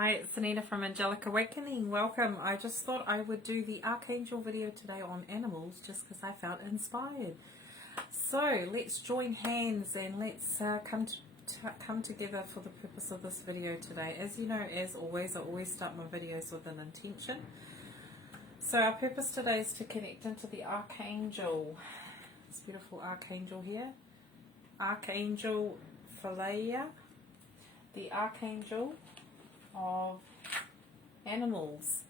Hi, it's Anita from Angelic Awakening. Welcome. I just thought I would do the Archangel video today on animals just because I felt inspired. So let's join hands and let's come together for the purpose of this video today. As you know, as always, I always start my videos with an intention. So our purpose today is to connect into the Archangel. This beautiful Archangel here. Archangel Fhelyai. The Archangel of animals.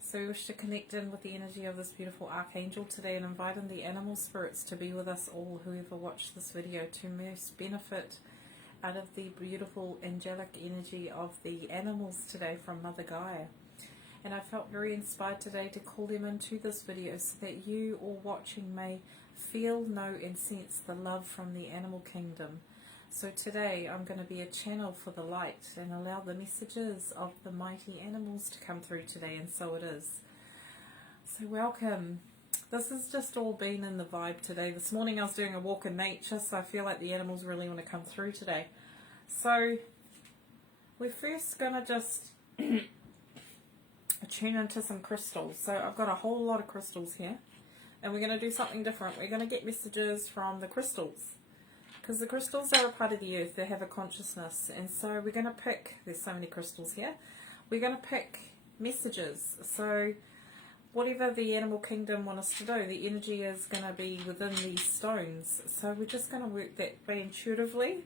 So we wish to connect in with the energy of this beautiful Archangel today and invite in the animal spirits to be with us all, whoever watched this video, to most benefit out of the beautiful angelic energy of the animals today from Mother Gaia. And I felt very inspired today to call them into this video so that you all watching may feel, know and sense the love from the animal kingdom. So today I'm going to be a channel for the light and allow the messages of the mighty animals to come through today, and so it is. So welcome. This has just all been in the vibe today. This morning I was doing a walk in nature, so I feel like the animals really want to come through today. So we're first going to just tune into some crystals. So I've got a whole lot of crystals here, and we're going to do something different. We're going to get messages from the crystals. Because the crystals are a part of the earth, they have a consciousness, and so we're going to pick, there's so many crystals here, we're going to pick messages. So whatever the animal kingdom want us to do, the energy is going to be within these stones. So we're just going to work that way intuitively,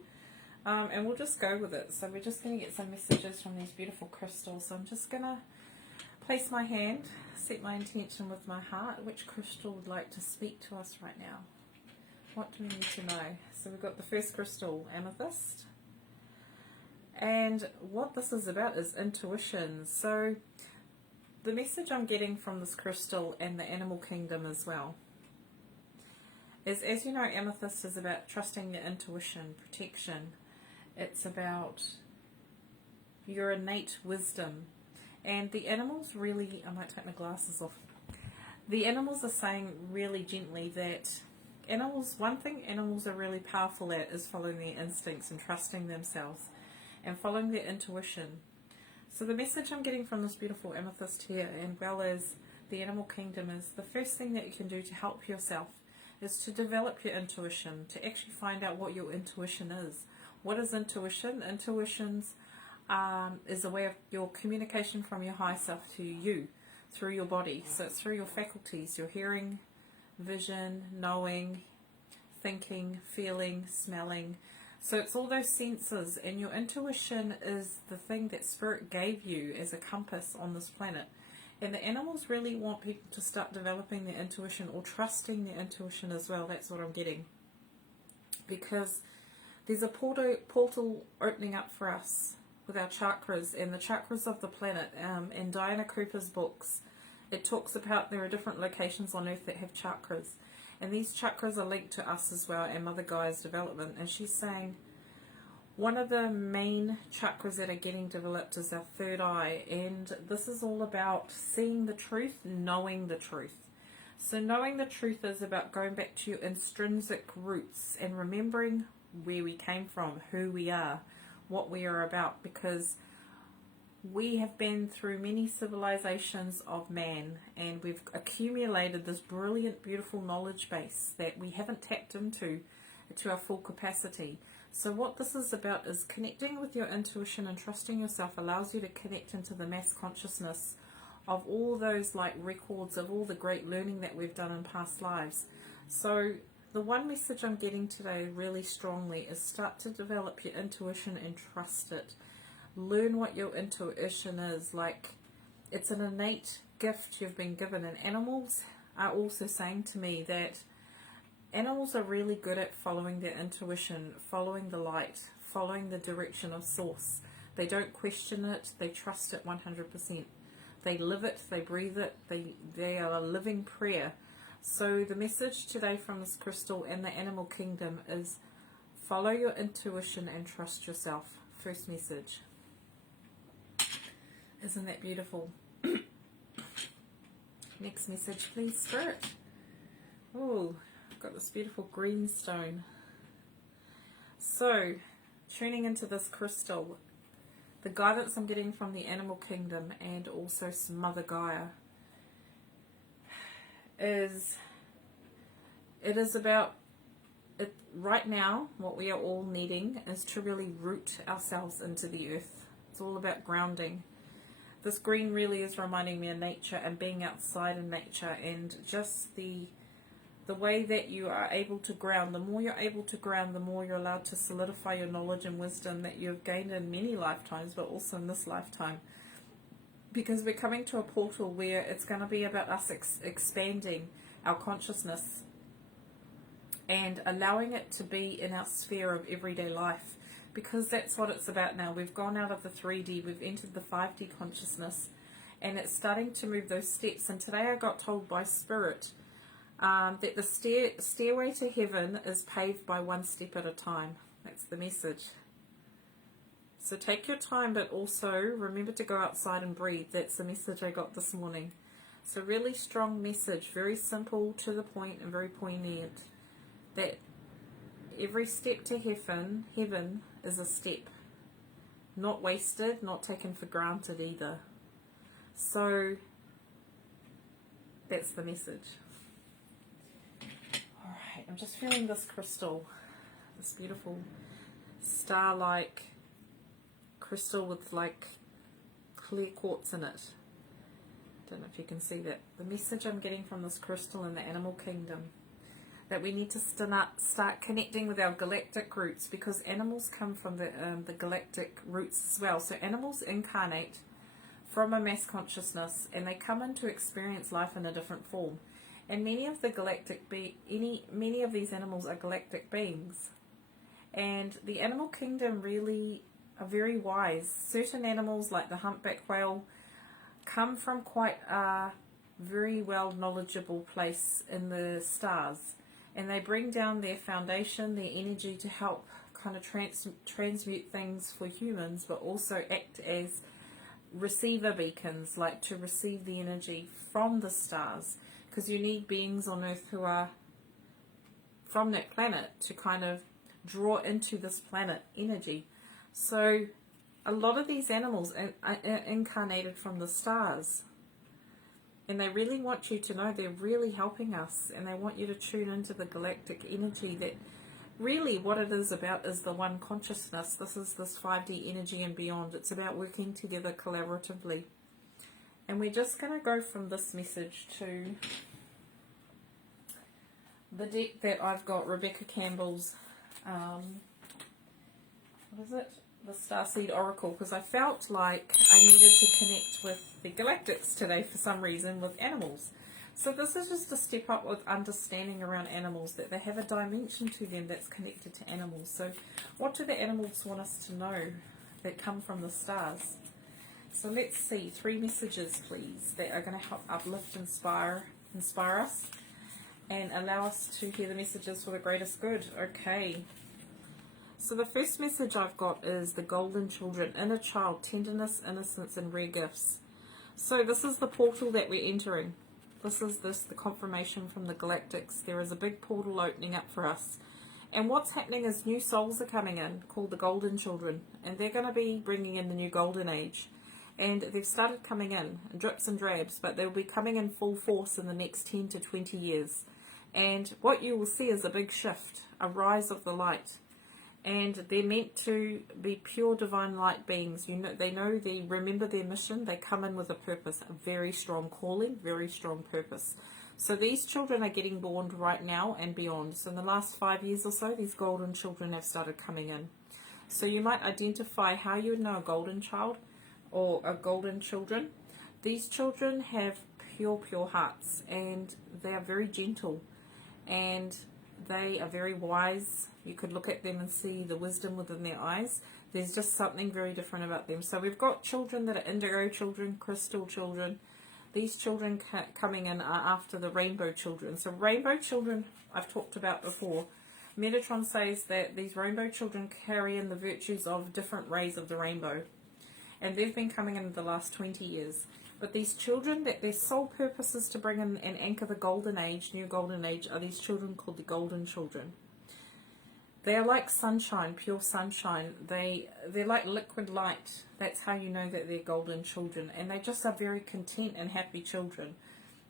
and we'll just go with it. So we're just going to get some messages from these beautiful crystals. So I'm just going to place my hand, set my intention with my heart. Which crystal would like to speak to us right now? What do we need to know? So we've got the first crystal, Amethyst. And what this is about is intuition. So the message I'm getting from this crystal and the animal kingdom as well is, as you know, Amethyst is about trusting your intuition, protection. It's about your innate wisdom. And the animals really, I might take my glasses off. The animals are saying really gently that animals, one thing animals are really powerful at is following their instincts and trusting themselves and following their intuition. So the message I'm getting from this beautiful amethyst here, and well as the animal kingdom, is the first thing that you can do to help yourself is to develop your intuition, to actually find out what your intuition is. What is intuition? Intuition is a way of your communication from your higher self to you through your body. So it's through your faculties, your hearing, vision, knowing, thinking, feeling, smelling. So it's all those senses, and your intuition is the thing that Spirit gave you as a compass on this planet. And the animals really want people to start developing their intuition or trusting their intuition as well. That's what I'm getting. Because there's a portal opening up for us with our chakras and the chakras of the planet. In Diana Cooper's books, it talks about there are different locations on earth that have chakras, and these chakras are linked to us as well and Mother Gaia's development. And she's saying one of the main chakras that are getting developed is our third eye, and this is all about seeing the truth, knowing the truth. So knowing the truth is about going back to your intrinsic roots and remembering where we came from, who we are, what we are about, because we have been through many civilizations of man, and we've accumulated this brilliant, beautiful knowledge base that we haven't tapped into to our full capacity. So what this is about is connecting with your intuition and trusting yourself allows you to connect into the mass consciousness of all those like records of all the great learning that we've done in past lives. So the one message I'm getting today really strongly is start to develop your intuition and trust it. Learn what your intuition is. Like, it's an innate gift you've been given. And animals are also saying to me that animals are really good at following their intuition, following the light, following the direction of source. They don't question it, they trust it 100%. They live it, they breathe it, they are a living prayer. So the message today from this crystal and the animal kingdom is follow your intuition and trust yourself. First message. Isn't that beautiful? Next message, please, Spirit. Oh, I've got this beautiful green stone. So, tuning into this crystal, The guidance I'm getting from the animal kingdom and also some Mother Gaia is, it is about it right now. What we are all needing is to really root ourselves into the earth. It's all about grounding. This green really is reminding me of nature and being outside in nature, and just the way that you are able to ground. The more you're able to ground, the more you're allowed to solidify your knowledge and wisdom that you've gained in many lifetimes, but also in this lifetime. Because we're coming to a portal where it's going to be about us expanding our consciousness and allowing it to be in our sphere of everyday life. Because that's what it's about now. We've gone out of the 3D, we've entered the 5D consciousness, and it's starting to move those steps. And today I got told by Spirit that the stairway to heaven is paved by one step at a time. That's the message. So take your time, but also remember to go outside and breathe. That's the message I got this morning. So really strong message, very simple, to the point, and very poignant. That every step to heaven is a step. Not wasted, not taken for granted either. So that's the message. Alright, I'm just feeling this crystal. This beautiful star-like crystal with like clear quartz in it. Don't know if you can see that. The message I'm getting from this crystal in the animal kingdom, that we need to start connecting with our galactic roots, because animals come from the galactic roots as well. So animals incarnate from a mass consciousness, and they come in to experience life in a different form. And many of these animals are galactic beings. And the animal kingdom really are very wise. Certain animals, like the humpback whale, come from quite a very well knowledgeable place in the stars. And they bring down their foundation, their energy, to help kind of transmute things for humans, but also act as receiver beacons, like to receive the energy from the stars. Because you need beings on Earth who are from that planet to kind of draw into this planet energy. So a lot of these animals are incarnated from the stars. And they really want you to know they're really helping us, and they want you to tune into the galactic energy, that really what it is about is the one consciousness. This is this 5D energy and beyond. It's about working together collaboratively. And we're just going to go from this message to the deck that I've got, Rebecca Campbell's, what is it? The Starseed Oracle, because I felt like I needed to connect with the galactics today for some reason with animals. So this is just a step up with understanding around animals, that they have a dimension to them that's connected to animals. So what do the animals want us to know that come from the stars? So let's see, 3 messages please that are going to help uplift, inspire us, and allow us to hear the messages for the greatest good. Okay. So the first message I've got is the golden children, inner child, tenderness, innocence, and rare gifts. So this is the portal that we're entering. This is the confirmation from the galactics. There is a big portal opening up for us. And what's happening is new souls are coming in, called the golden children. And they're going to be bringing in the new golden age. And they've started coming in drips and drabs, but they'll be coming in full force in the next 10 to 20 years. And what you will see is a big shift, a rise of the light. And they're meant to be pure divine light beings. They remember their mission. They come in with a purpose, a very strong calling, very strong purpose. So these children are getting born right now and beyond. So in the last 5 years or so, these golden children have started coming in. So you might identify how you would know a golden child or a golden children. These children have pure hearts, and they are very gentle, and they are very wise. You could look at them and see the wisdom within their eyes. There's just something very different about them. So we've got children that are indigo children, crystal children. These children coming in are after the rainbow children. So rainbow children I've talked about before. Metatron says that these rainbow children carry in the virtues of different rays of the rainbow. And they've been coming in the last 20 years. But these children, that their sole purpose is to bring in and anchor the golden age, new golden age, are these children called the golden children. They're like sunshine, pure sunshine. They're like liquid light. That's how you know that they're golden children. And they just are very content and happy children.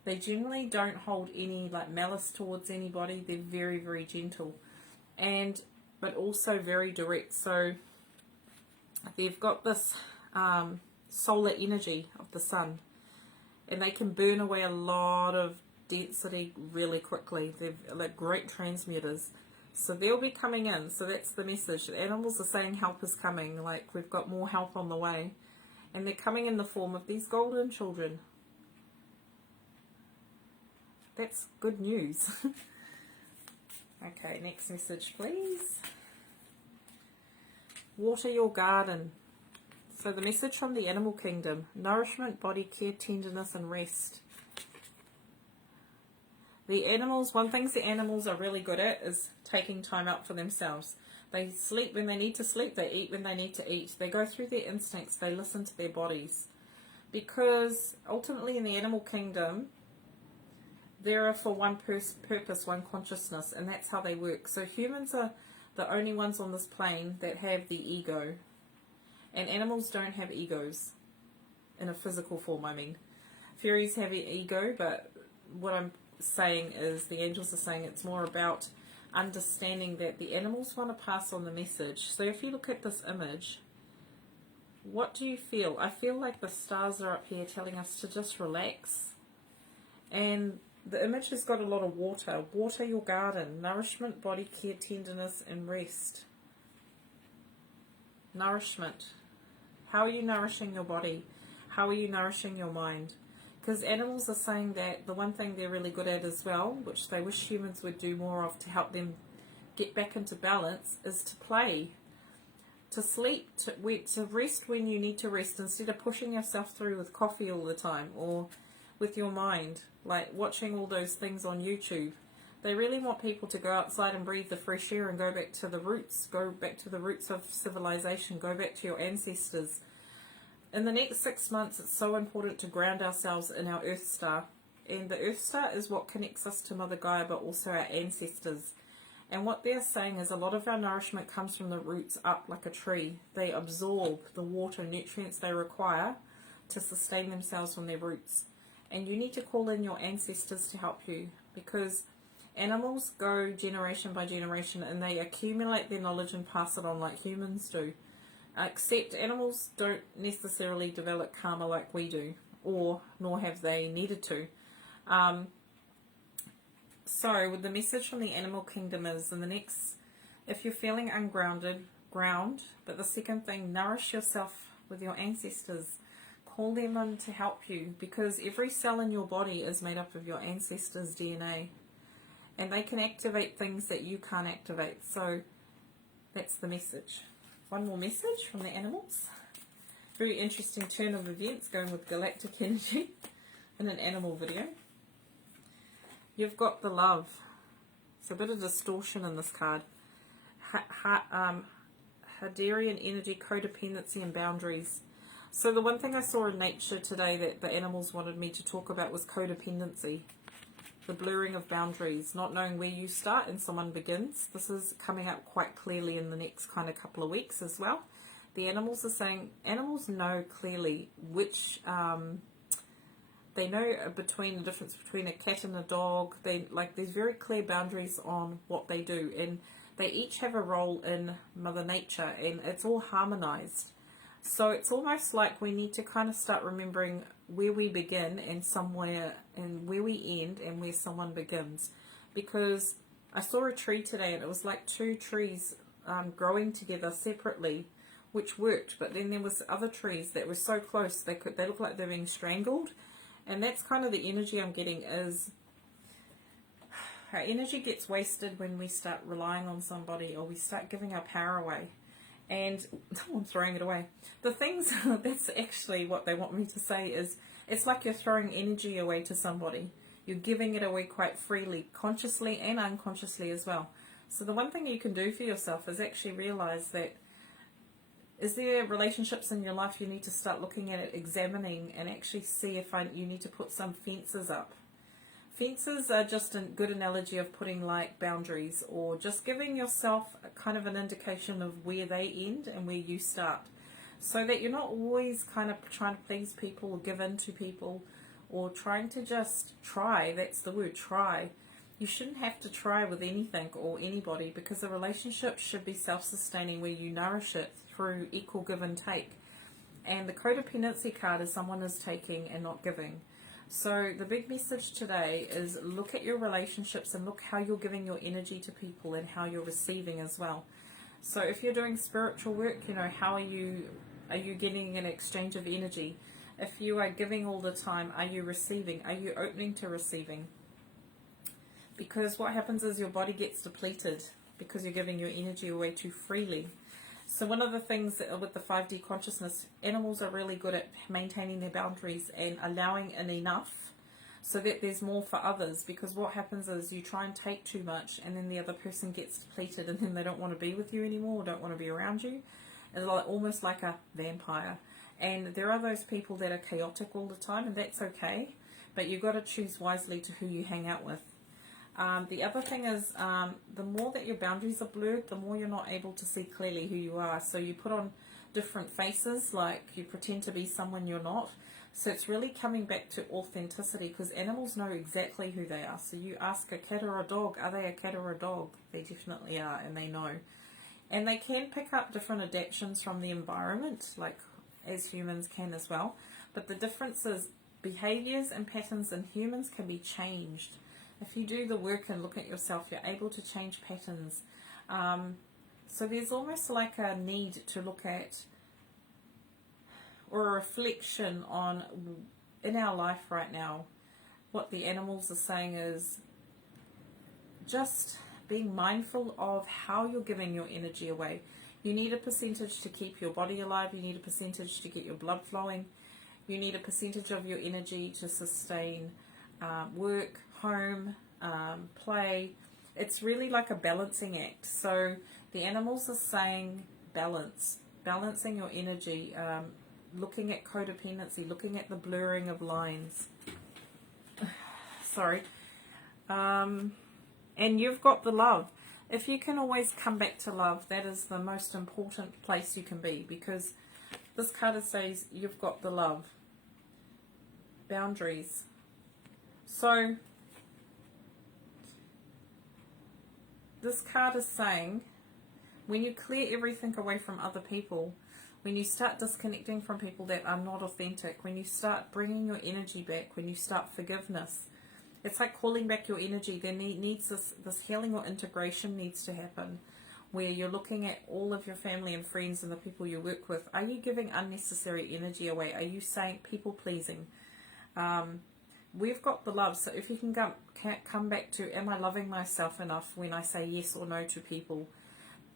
They generally don't hold any like malice towards anybody. They're very, very gentle. But also very direct. So they've got this solar energy of the sun. And they can burn away a lot of density really quickly. They're like great transmuters. So they'll be coming in. So that's the message. The animals are saying help is coming. Like we've got more help on the way. And they're coming in the form of these golden children. That's good news. Okay, next message please. Water your garden. So the message from the animal kingdom. Nourishment, body care, tenderness and rest. The animals, one thing the animals are really good at is taking time out for themselves. They sleep when they need to sleep. They eat when they need to eat. They go through their instincts. They listen to their bodies. Because ultimately in the animal kingdom, there are for one purpose, one consciousness, and that's how they work. So humans are the only ones on this plane that have the ego. And animals don't have egos. In a physical form, I mean. Fairies have an ego, but what I'm saying is the angels are saying it's more about understanding that the animals want to pass on the message. So if you look at this image, what do you feel? I feel like the stars are up here telling us to just relax. And the image has got a lot of water. Water your garden. Nourishment, body care, tenderness and rest. Nourishment. How are you nourishing your body? How are you nourishing your mind? Because animals are saying that the one thing they're really good at as well, which they wish humans would do more of to help them get back into balance, is to play, to sleep, to rest when you need to rest, instead of pushing yourself through with coffee all the time or with your mind, like watching all those things on YouTube. They really want people to go outside and breathe the fresh air and go back to the roots, of civilization, go back to your ancestors. In the next 6 months, it's so important to ground ourselves in our Earth Star. And the Earth Star is what connects us to Mother Gaia, but also our ancestors. And what they're saying is a lot of our nourishment comes from the roots up like a tree. They absorb the water and nutrients they require to sustain themselves from their roots. And you need to call in your ancestors to help you, because animals go generation by generation and they accumulate their knowledge and pass it on like humans do. Except animals don't necessarily develop karma like we do, nor have they needed to. So the message from the animal kingdom is, if you're feeling ungrounded, ground. But the second thing, nourish yourself with your ancestors. Call them in to help you, because every cell in your body is made up of your ancestors' DNA. And they can activate things that you can't activate. So that's the message. One more message from the animals. Very interesting turn of events going with galactic energy in an animal video. You've got the love. It's a bit of distortion in this card. Hadarian energy, codependency and boundaries. So the one thing I saw in nature today that the animals wanted me to talk about was codependency. The blurring of boundaries, not knowing where you start and someone begins. This is coming up quite clearly in the next kind of couple of weeks as well. The animals are saying, animals know clearly which, they know the difference between a cat and a dog. There's very clear boundaries on what they do, and they each have a role in Mother Nature, and it's all harmonized. So it's almost like we need to kind of start remembering where we begin and where we end and where someone begins. Because I saw a tree today and it was like two trees growing together separately, which worked. But then there was other trees that were so close they look like they're being strangled. And that's kind of the energy I'm getting, is our energy gets wasted when we start relying on somebody or we start giving our power away. And I'm throwing it away. The things, that's actually what they want me to say, is it's like you're throwing energy away to somebody. You're giving it away quite freely, consciously and unconsciously as well. So the one thing you can do for yourself is actually realize that, is there relationships in your life you need to start looking at it, examining, and actually see if you need to put some fences up. Fences are just a good analogy of putting like boundaries, or just giving yourself a kind of an indication of where they end and where you start, so that you're not always kind of trying to please people or give in to people, or trying to just try. That's the word, try. You shouldn't have to try with anything or anybody, because a relationship should be self-sustaining, where you nourish it through equal give and take. And the codependency card is someone is taking and not giving. So the big message today is look at your relationships and look how you're giving your energy to people and how you're receiving as well. So if you're doing spiritual work, you know, how are you getting an exchange of energy? If you are giving all the time, are you receiving? Are you opening to receiving? Because what happens is your body gets depleted because you're giving your energy away too freely. So one of the things that, with the 5D consciousness, animals are really good at maintaining their boundaries and allowing in enough so that there's more for others. Because what happens is you try and take too much, and then the other person gets depleted, and then they don't want to be with you anymore, or don't want to be around you. It's like, almost like a vampire. And there are those people that are chaotic all the time, and that's okay. But you've got to choose wisely to who you hang out with. The other thing is, the more that your boundaries are blurred, the more you're not able to see clearly who you are. So you put on different faces, like you pretend to be someone you're not. So it's really coming back to authenticity, because animals know exactly who they are. So you ask a cat or a dog, are they a cat or a dog? They definitely are, and they know. And they can pick up different adaptations from the environment, like as humans can as well. But the difference is behaviors and patterns in humans can be changed. If you do the work and look at yourself, you're able to change patterns. So there's almost like a need to look at, or a reflection on, in our life right now, what the animals are saying is just being mindful of how you're giving your energy away. You need a percentage to keep your body alive. You need a percentage to get your blood flowing. You need a percentage of your energy to sustain work, home, play. It's really like a balancing act. So the animals are saying balance, balancing your energy, looking at codependency, looking at the blurring of lines. Sorry. And you've got the love. If you can always come back to love, that is the most important place you can be, because this card says you've got the love. Boundaries. So this card is saying, when you clear everything away from other people, when you start disconnecting from people that are not authentic, when you start bringing your energy back, when you start forgiveness, it's like calling back your energy. There needs this healing or integration needs to happen, where you're looking at all of your family and friends and the people you work with. Are you giving unnecessary energy away? Are you saying people pleasing? We've got the love. So if you can come back to, am I loving myself enough when I say yes or no to people?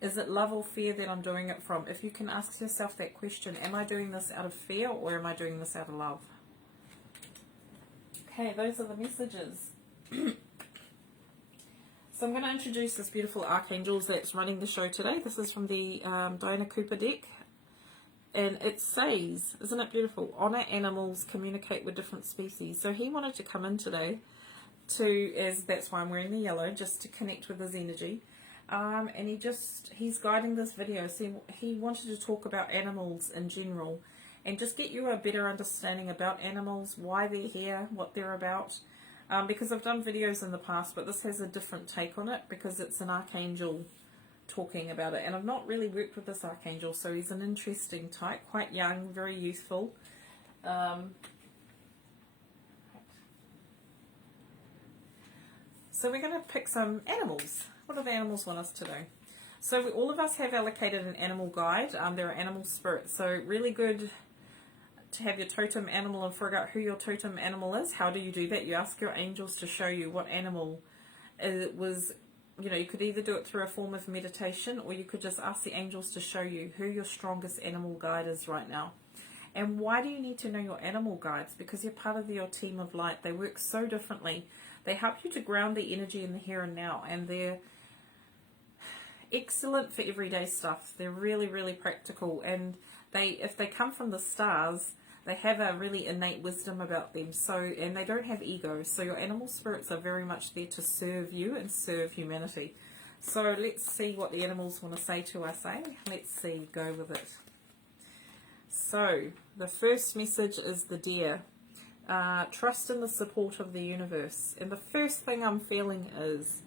Is it love or fear that I'm doing it from? If you can ask yourself that question, am I doing this out of fear or am I doing this out of love? Okay, those are the messages. So I'm going to introduce this beautiful Archangels that's running the show today. This is from the Diana Cooper deck. And it says, isn't it beautiful? Honor animals, communicate with different species. So he wanted to come in today that's why I'm wearing the yellow, just to connect with his energy. And he's guiding this video. So he wanted to talk about animals in general and just get you a better understanding about animals, why they're here, what they're about. Because I've done videos in the past, but this has a different take on it because it's an archangel talking about it. And I've not really worked with this archangel, so he's an interesting type, quite young, very youthful. So we're going to pick some animals. What do the animals want us to do? So all of us have allocated an animal guide. There are animal spirits, so really good to have your totem animal and figure out who your totem animal is. How do you do that? You ask your angels to show you what animal it was. You know, you could either do it through a form of meditation, or you could just ask the angels to show you who your strongest animal guide is right now. And why do you need to know your animal guides? Because you're part of your team of light. They work so differently. They help you to ground the energy in the here and now, and they're excellent for everyday stuff. They're really, really practical, and if they come from the stars, They have a really innate wisdom about them, and they don't have ego. So your animal spirits are very much there to serve you and serve humanity. So let's see what the animals want to say to us, eh? Let's see, go with it. So the first message is the deer. Trust in the support of the universe. And the first thing I'm feeling is,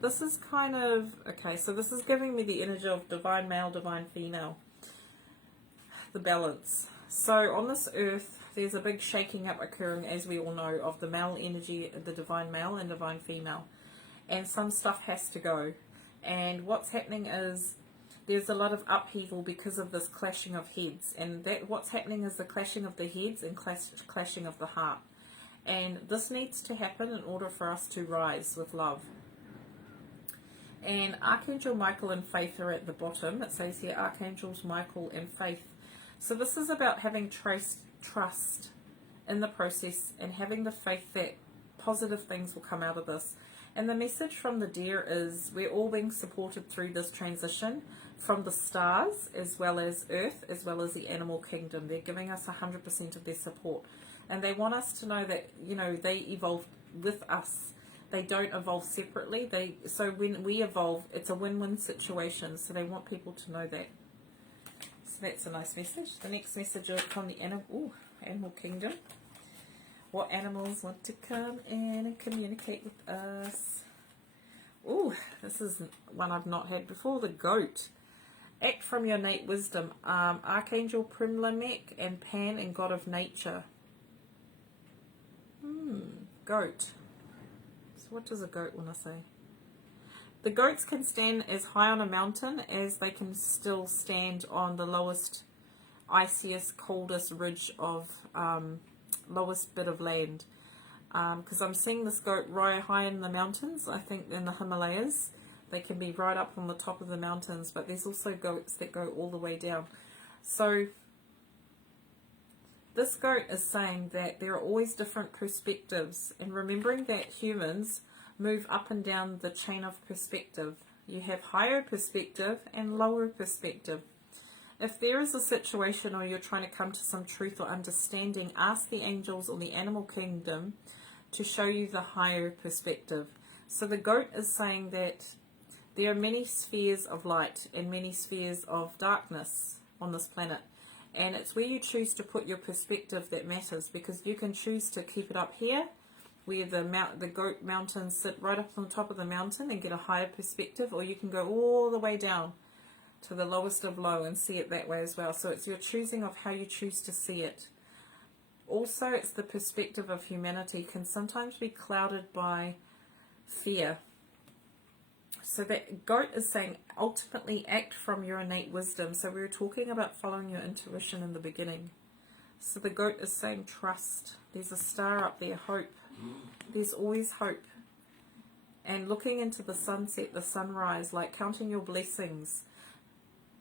this is kind of, okay, so this is giving me the energy of divine male, divine female. The balance. So on this earth, there's a big shaking up occurring, as we all know, of the male energy, the divine male and divine female. And some stuff has to go. And what's happening is, there's a lot of upheaval because of this clashing of heads. And that what's happening is the clashing of the heads and clashing of the heart. And this needs to happen in order for us to rise with love. And Archangel Michael and Faith are at the bottom. It says here, Archangels Michael and Faith. So this is about having trust in the process and having the faith that positive things will come out of this. And the message from the deer is, we're all being supported through this transition from the stars, as well as Earth, as well as the animal kingdom. They're giving us 100% of their support. And they want us to know that, you know, they evolve with us. They don't evolve separately. So when we evolve, it's a win-win situation. So they want people to know that. So that's a nice message. The next message from the animal kingdom. What animals want to come in and communicate with us? Oh, this is one I've not had before. The goat. Act from your innate wisdom. Archangel Primlamek and Pan and God of Nature. Goat. So what does a goat want to say? The goats can stand as high on a mountain as they can still stand on the lowest, iciest, coldest ridge of, lowest bit of land. Because I'm seeing this goat right high in the mountains, I think in the Himalayas. They can be right up on the top of the mountains, but there's also goats that go all the way down. So this goat is saying that there are always different perspectives, and remembering that humans move up and down the chain of perspective. You have higher perspective and lower perspective. If there is a situation or you're trying to come to some truth or understanding, ask the angels or the animal kingdom to show you the higher perspective. So the goat is saying that there are many spheres of light and many spheres of darkness on this planet. And it's where you choose to put your perspective that matters, because you can choose to keep it up here, where the goat mountains sit right up on the top of the mountain and get a higher perspective, or you can go all the way down to the lowest of low and see it that way as well. So it's your choosing of how you choose to see it. Also, it's the perspective of humanity can sometimes be clouded by fear. So that goat is saying, ultimately act from your innate wisdom. So we were talking about following your intuition in the beginning. So the goat is saying trust. There's a star up there, hope. There's always hope. And looking into the sunset, the sunrise, like counting your blessings.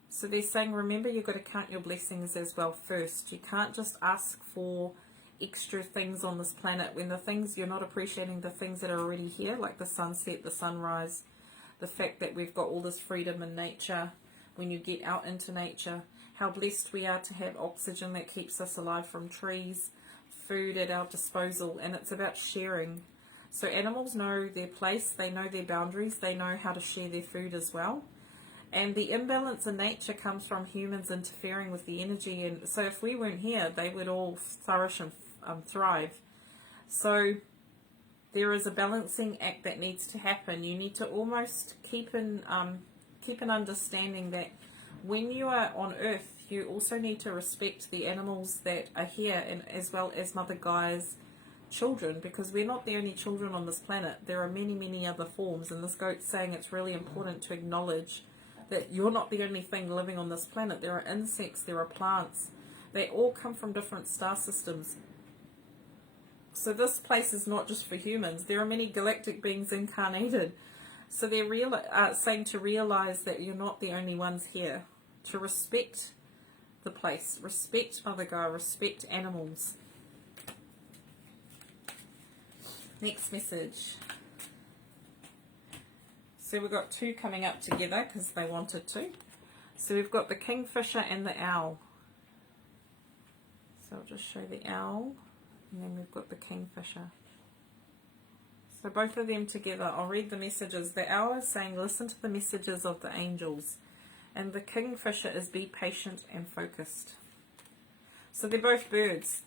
So they're saying, remember, you've got to count your blessings as well first. You can't just ask for extra things on this planet when the things, you're not appreciating the things that are already here, like the sunset, the sunrise, the fact that we've got all this freedom in nature. When you get out into nature, how blessed we are to have oxygen that keeps us alive from trees, food at our disposal, and it's about sharing. So animals know their place, they know their boundaries, they know how to share their food as well. And the imbalance in nature comes from humans interfering with the energy, and so if we weren't here, they would all flourish and thrive. So there is a balancing act that needs to happen. You need to almost keep an understanding that when you are on Earth, you also need to respect the animals that are here, and as well as Mother Gaia's children, because we're not the only children on this planet. There are many, many other forms, and this goat's saying it's really important to acknowledge that you're not the only thing living on this planet. There are insects, there are plants. They all come from different star systems. So this place is not just for humans. There are many galactic beings incarnated. So they're saying to realize that you're not the only ones here. To respect the place, respect Mother Gaia, respect animals. Next message. So we've got two coming up together because they wanted to. So we've got the kingfisher and the owl. So I'll just show the owl, and then we've got the kingfisher. So both of them together, I'll read the messages. The owl is saying, listen to the messages of the angels. And the kingfisher is, be patient and focused. So they're both birds.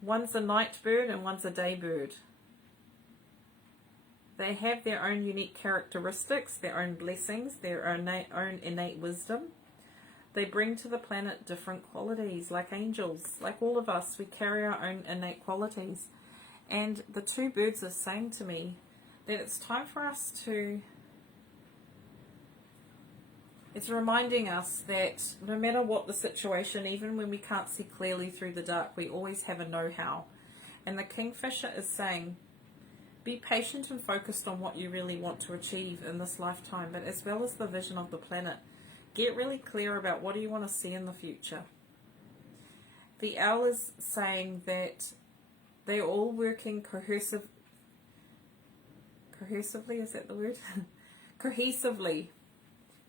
One's a night bird and one's a day bird. They have their own unique characteristics, their own blessings, their own innate wisdom. They bring to the planet different qualities, like angels. Like all of us, we carry our own innate qualities. And the two birds are saying to me that it's time for us to... It's reminding us that no matter what the situation, even when we can't see clearly through the dark, we always have a know-how. And the kingfisher is saying, be patient and focused on what you really want to achieve in this lifetime, but as well as the vision of the planet. Get really clear about what do you want to see in the future. The owl is saying that they're all working cohesively, is that the word? Cohesively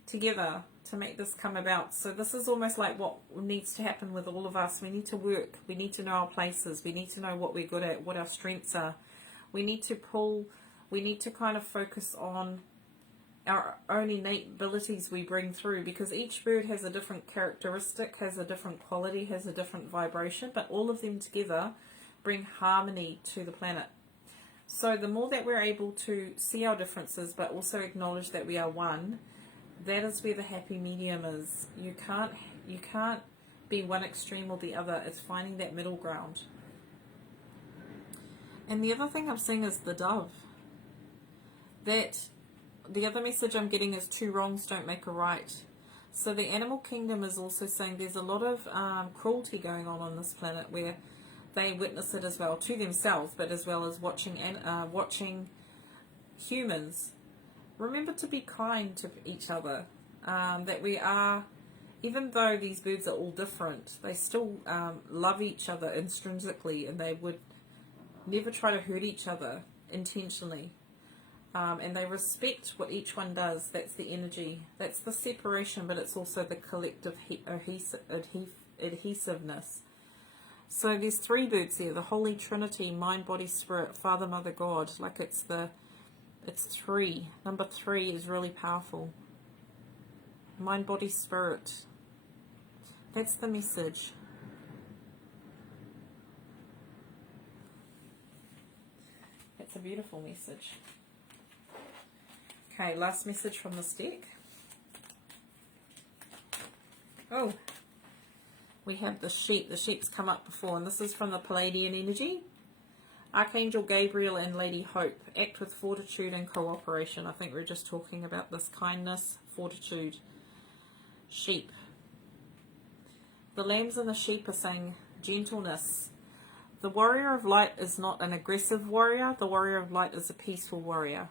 together to make this come about. So this is almost like what needs to happen with all of us. We need to work. We need to know our places. We need to know what we're good at, what our strengths are. We need to kind of focus on our own innate abilities we bring through, because each bird has a different characteristic, has a different quality, has a different vibration, but all of them together bring harmony to the planet. So the more that we're able to see our differences but also acknowledge that we are one, that is where the happy medium is. You can't be one extreme or the other. It's finding that middle ground. And the other thing I'm seeing is the dove. That the other message I'm getting is two wrongs don't make a right. So the animal kingdom is also saying there's a lot of cruelty going on this planet, where they witness it as well to themselves, but as well as watching humans. Remember to be kind to each other. That we are, even though these birds are all different, they still love each other intrinsically, and they would never try to hurt each other intentionally. And they respect what each one does. That's the energy. That's the separation, but it's also the collective adhesiveness. So there's three birds there. The Holy Trinity, Mind, Body, Spirit, Father, Mother, God. Like it's three. Number 3 is really powerful. Mind, Body, Spirit. That's the message. It's a beautiful message. Okay, last message from this deck. Oh, we have the sheep. The sheep's come up before, and this is from the Palladian energy. Archangel Gabriel and Lady Hope. Act with fortitude and cooperation. I think we're just talking about this kindness, fortitude. Sheep. The lambs and the sheep are saying gentleness. The warrior of light is not an aggressive warrior. The warrior of light is a peaceful warrior.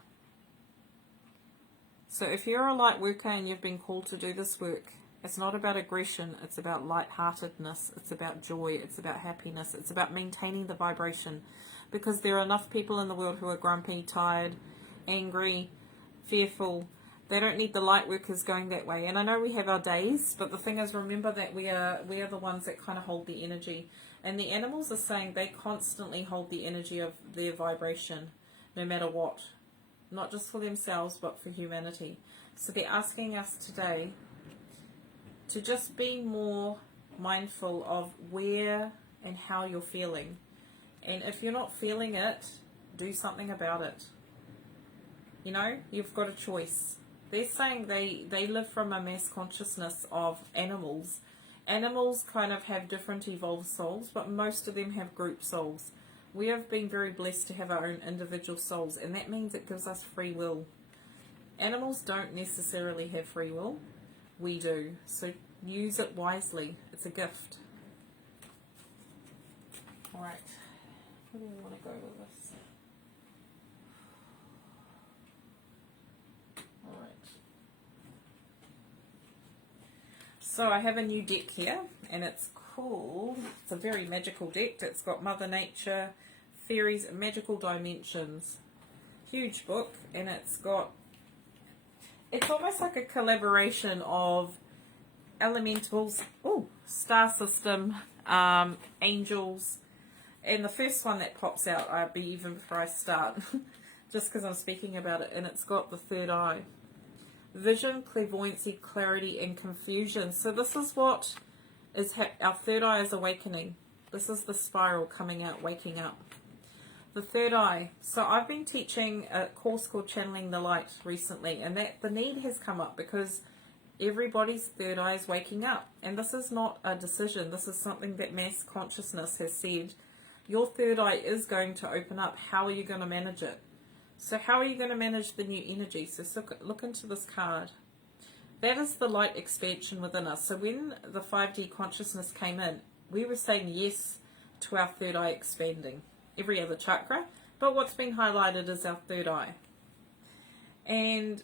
So if you're a light worker and you've been called to do this work, it's not about aggression, it's about lightheartedness, it's about joy, it's about happiness, it's about maintaining the vibration. Because there are enough people in the world who are grumpy, tired, angry, fearful. They don't need the light workers going that way. And I know we have our days, but the thing is, remember that we are the ones that kind of hold the energy. And the animals are saying they constantly hold the energy of their vibration, no matter what. Not just for themselves, but for humanity. So they're asking us today to just be more mindful of where and how you're feeling. And if you're not feeling it, do something about it. You know, you've got a choice. They're saying they live from a mass consciousness of animals. Animals kind of have different evolved souls, but most of them have group souls. We have been very blessed to have our own individual souls, and that means it gives us free will. Animals don't necessarily have free will. We do. So use it wisely. It's a gift. Alright. Where do we want to go with this? Alright. So I have a new deck here, and it's a very magical deck. It's got Mother Nature, Fairies, and Magical Dimensions. Huge book, and it's it's almost like a collaboration of elementals, star system, angels, and the first one that pops out, I'll be even before I start, just because I'm speaking about it, and it's got the third eye. Vision, clairvoyancy, clarity, and confusion. So this is what is our third eye is awakening. This is the spiral coming out, waking up. The third eye. So I've been teaching a course called Channeling the Light recently, and that the need has come up because everybody's third eye is waking up. And this is not a decision. This is something that mass consciousness has said. Your third eye is going to open up. How are you going to manage it? So how are you going to manage the new energy? So look into this card. That is the light expansion within us. So when the 5D consciousness came in, we were saying yes to our third eye expanding. Every other chakra, but what's been highlighted is our third eye. And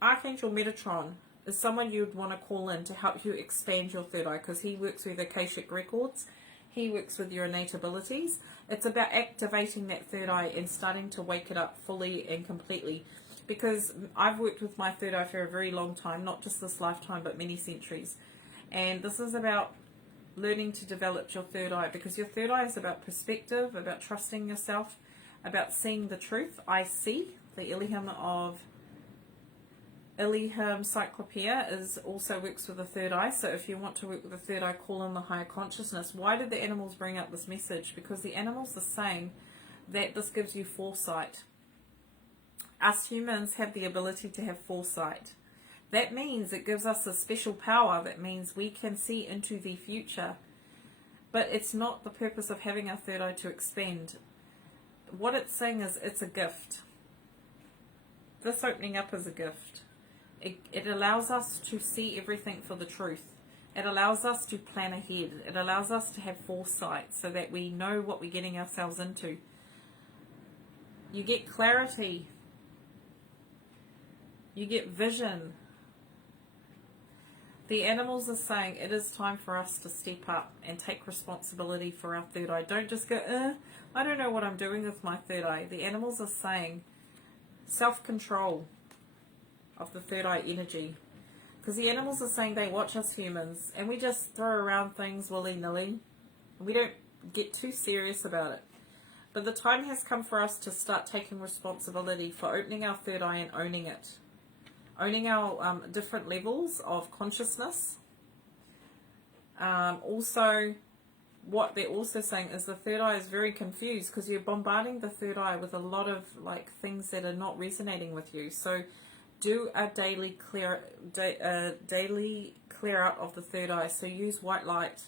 Archangel Metatron is someone you would want to call in to help you expand your third eye, because he works with Akashic records, he works with your innate abilities. It's about activating that third eye and starting to wake it up fully and completely, because I've worked with my third eye for a very long time, not just this lifetime but many centuries, and this is about learning to develop your third eye, because your third eye is about perspective, about trusting yourself, about seeing the truth. I see, the Elohim Cyclopeia also works with the third eye. So if you want to work with the third eye, call in the higher consciousness. Why did the animals bring up this message? Because the animals are saying that this gives you foresight. Us humans have the ability to have foresight. That means it gives us a special power. That means we can see into the future. But it's not the purpose of having our third eye to expand. What it's saying is it's a gift. This opening up is a gift. It allows us to see everything for the truth. It allows us to plan ahead. It allows us to have foresight so that we know what we're getting ourselves into. You get clarity. You get vision. The animals are saying it is time for us to step up and take responsibility for our third eye. Don't just go, I don't know what I'm doing with my third eye. The animals are saying self-control of the third eye energy. Because the animals are saying they watch us humans and we just throw around things willy-nilly. We don't get too serious about it. But the time has come for us to start taking responsibility for opening our third eye and owning it. Owning our different levels of consciousness. Also, what they're also saying is the third eye is very confused because you're bombarding the third eye with a lot of things that are not resonating with you. So do a daily clear out of the third eye. So use white light.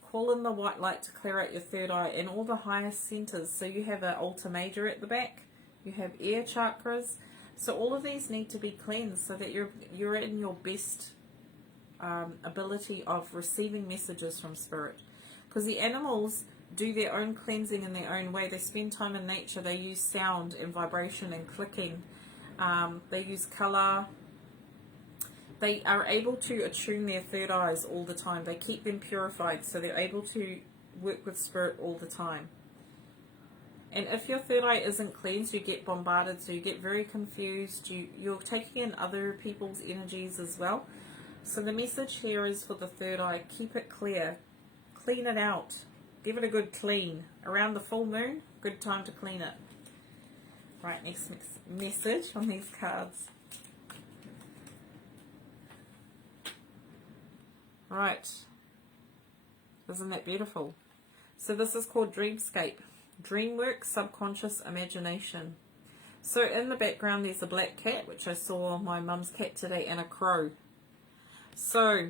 Call in the white light to clear out your third eye and all the highest centers. So you have an altar major at the back. You have air chakras. So all of these need to be cleansed so that you're in your best ability of receiving messages from spirit. Because the animals do their own cleansing in their own way. They spend time in nature. They use sound and vibration and clicking. They use color. They are able to attune their third eyes all the time. They keep them purified so they're able to work with spirit all the time. And if your third eye isn't cleansed, you get bombarded, so you get very confused. You're taking in other people's energies as well. So the message here is for the third eye, keep it clear. Clean it out. Give it a good clean. Around the full moon, good time to clean it. Right, next message on these cards. Right. Isn't that beautiful? So this is called Dreamscape. Dreamwork, subconscious imagination. So in the background there's a black cat, which I saw my mum's cat today, and a crow. So,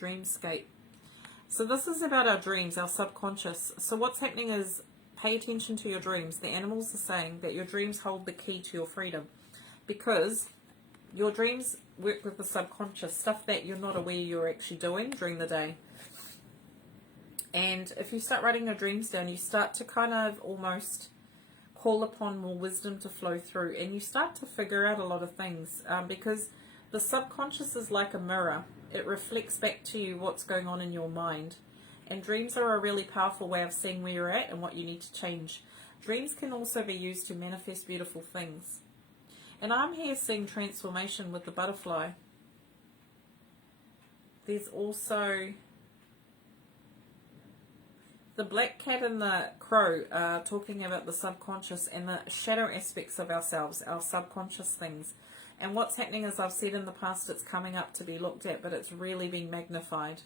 Dreamscape. So this is about our dreams, our subconscious. So what's happening is, pay attention to your dreams. The animals are saying that your dreams hold the key to your freedom. Because your dreams work with the subconscious, stuff that you're not aware you're actually doing during the day. And if you start writing your dreams down, you start to kind of almost call upon more wisdom to flow through. And you start to figure out a lot of things. Because the subconscious is like a mirror. It reflects back to you what's going on in your mind. And dreams are a really powerful way of seeing where you're at and what you need to change. Dreams can also be used to manifest beautiful things. And I'm here seeing transformation with the butterfly. There's also the black cat and the crow are talking about the subconscious and the shadow aspects of ourselves, our subconscious things. And what's happening is, I've said in the past, it's coming up to be looked at, but it's really being magnified.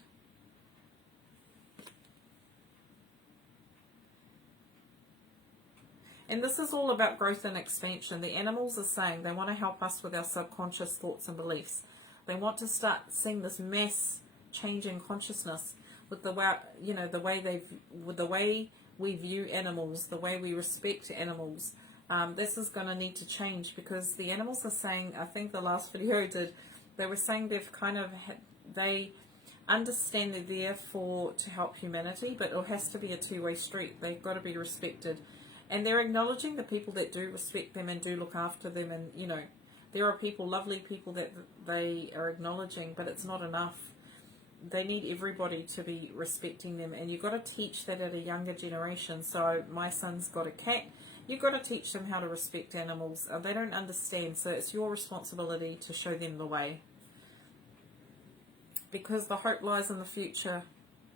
And this is all about growth and expansion. The animals are saying they want to help us with our subconscious thoughts and beliefs. They want to start seeing this mass change in consciousness with the way, you know, the way we view animals, the way we respect animals. This is going to need to change, because the animals are saying, I think the last video did, they were saying they've kind of, they understand they're there to help humanity, but it has to be a two-way street. They've got to be respected. And they're acknowledging the people that do respect them and do look after them. And, you know, there are people, lovely people that they are acknowledging, but it's not enough. They need everybody to be respecting them. And you've got to teach that at a younger generation. So my son's got a cat. You've got to teach them how to respect animals. They don't understand, so it's your responsibility to show them the way. Because the hope lies in the future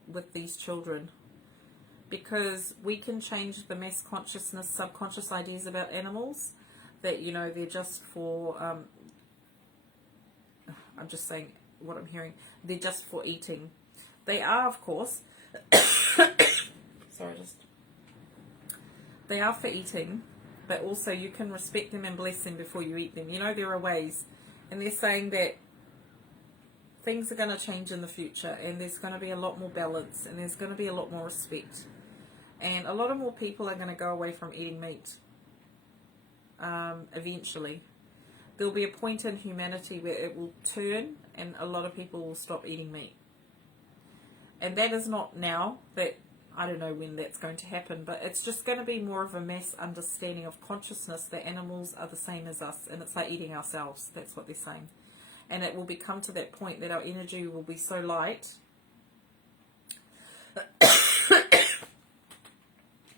with these children. Because we can change the mass consciousness, subconscious ideas about animals, that, you know, they're just for, I'm just saying what I'm hearing, they're just for eating. They are, of course, they are for eating, but also you can respect them and bless them before you eat them. You know, there are ways. And they're saying that things are going to change in the future, and there's going to be a lot more balance, and there's going to be a lot more respect. And a lot of more people are going to go away from eating meat. Eventually. There'll be a point in humanity where it will turn, and a lot of people will stop eating meat. And that is not now. That, I don't know when that's going to happen, but it's just going to be more of a mass understanding of consciousness that animals are the same as us, and it's like eating ourselves. That's what they're saying. And it will become to that point that our energy will be so light.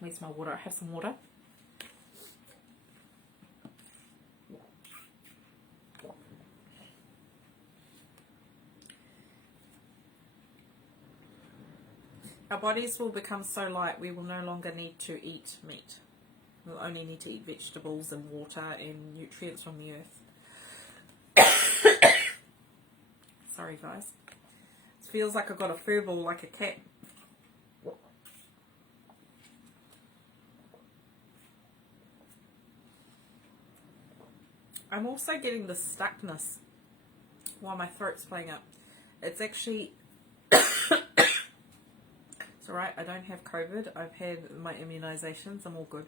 Where's my water? I have some water. Our bodies will become so light we will no longer need to eat meat. We'll only need to eat vegetables and water and nutrients from the earth. Sorry guys. It feels like I've got a fur ball like a cat. I'm also getting the stuckness while my throat's playing up. It's actually... It's alright, I don't have COVID. I've had my immunizations. I'm all good.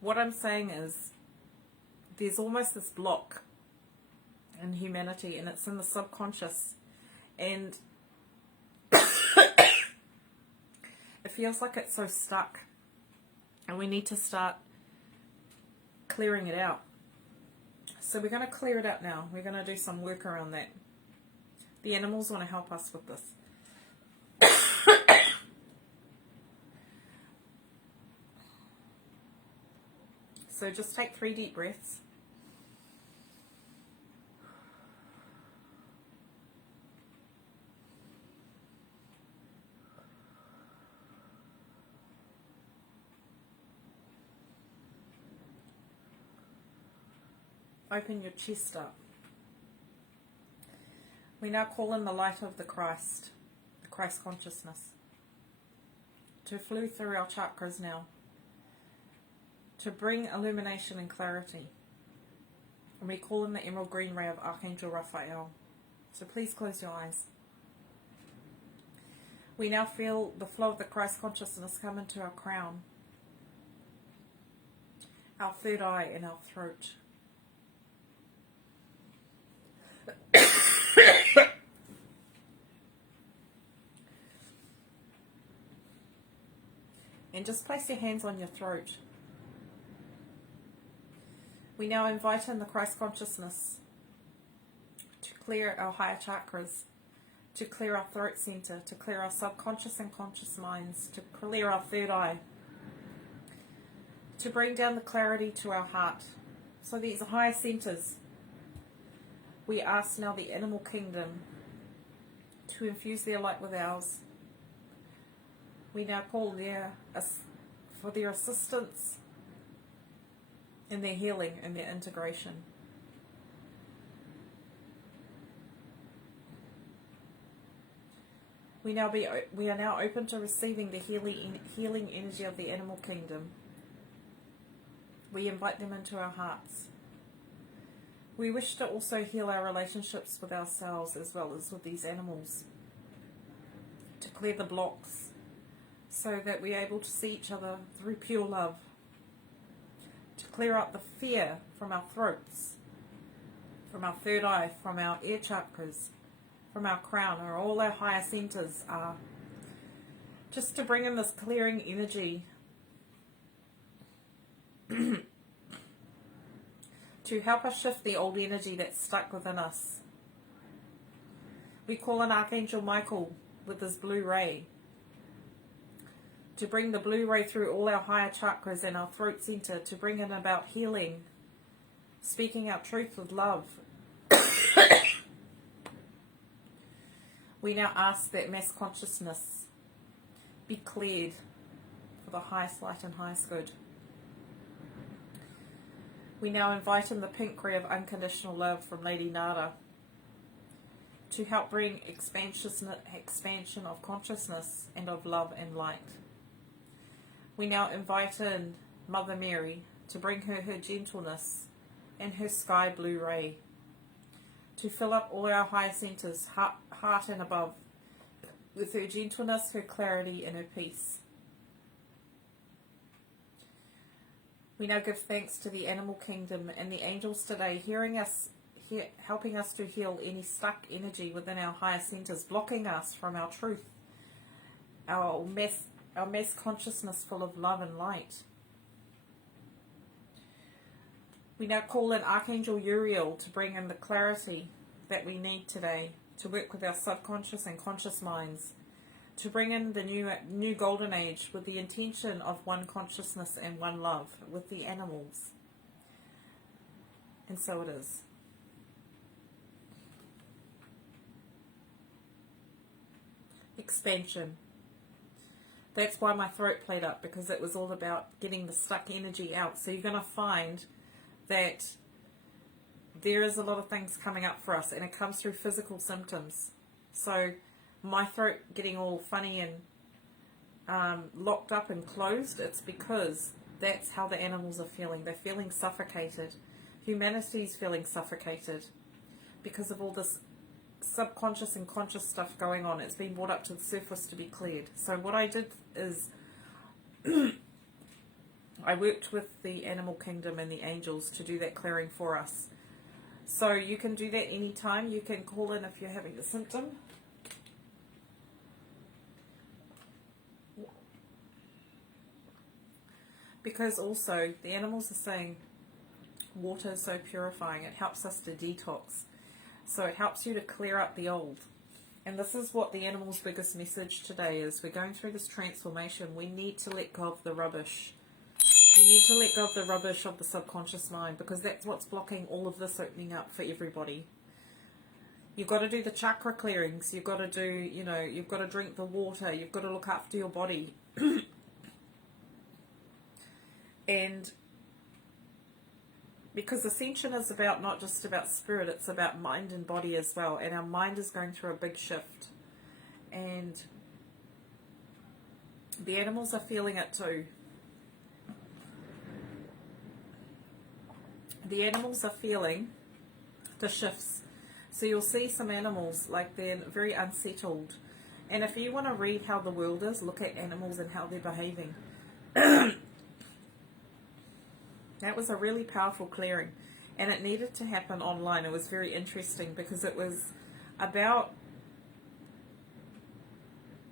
What I'm saying is, there's almost this block in humanity, and it's in the subconscious. And it feels like it's so stuck. And we need to start clearing it out. So we're going to clear it out now. We're going to do some work around that. The animals want to help us with this. So just take 3 deep breaths. Open your chest up. We now call in the light of the Christ consciousness, to flow through our chakras now, to bring illumination and clarity. And we call in the emerald green ray of Archangel Raphael. So please close your eyes. We now feel the flow of the Christ consciousness come into our crown, our third eye, and our throat. And just place your hands on your throat. We now invite in the Christ consciousness to clear our higher chakras, to clear our throat center, to clear our subconscious and conscious minds, to clear our third eye, to bring down the clarity to our heart, So these higher centers, we ask now the animal kingdom to infuse their light with ours. We now call for their assistance in their healing and their integration. We are now open to receiving the healing energy of the animal kingdom. We invite them into our hearts. We wish to also heal our relationships with ourselves as well as with these animals, to clear the blocks so that we're able to see each other through pure love, to clear up the fear from our throats, from our third eye, from our ear chakras, from our crown, or all our higher centers are, just to bring in this clearing energy to help us shift the old energy that's stuck within us. We call on Archangel Michael with his blue ray to bring the blue ray through all our higher chakras and our throat center, to bring in about healing, speaking our truth with love. We now ask that mass consciousness be cleared for the highest light and highest good. We now invite in the pink ray of unconditional love from Lady Nada to help bring expansion of consciousness and of love and light. We now invite in Mother Mary to bring her gentleness and her sky blue ray, to fill up all our higher centers, heart and above, with her gentleness, her clarity and her peace. We now give thanks to the animal kingdom and the angels today, helping us to heal any stuck energy within our higher centers, blocking us from our truth, our mass consciousness full of love and light. We now call in Archangel Uriel to bring in the clarity that we need today to work with our subconscious and conscious minds, to bring in the new golden age with the intention of one consciousness and one love with the animals. And so it is. Expansion. That's why my throat played up, because it was all about getting the stuck energy out. So you're going to find that there is a lot of things coming up for us, and it comes through physical symptoms. So my throat getting all funny and locked up and closed, it's because that's how the animals are feeling. They're feeling suffocated. Humanity's feeling suffocated because of all this subconscious and conscious stuff going on. It's been brought up to the surface to be cleared. So what I did is I worked with the animal kingdom and the angels to do that clearing for us. So you can do that anytime. You can call in if you're having a symptom. Because also the animals are saying water is so purifying. It helps us to detox. So it helps you to clear up the old. And this is what the animals' biggest message today is. We're going through this transformation. We need to let go of the rubbish. You need to let go of the rubbish of the subconscious mind, because that's what's blocking all of this opening up for everybody. You've got to do the chakra clearings. You've got to do, you've got to drink the water. You've got to look after your body. And because ascension is about not just about spirit, it's about mind and body as well. And our mind is going through a big shift. And the animals are feeling it too. The animals are feeling the shifts. So you'll see some animals, like they're very unsettled. And if you want to read how the world is, look at animals and how they're behaving. That was a really powerful clearing. And it needed to happen online. It was very interesting because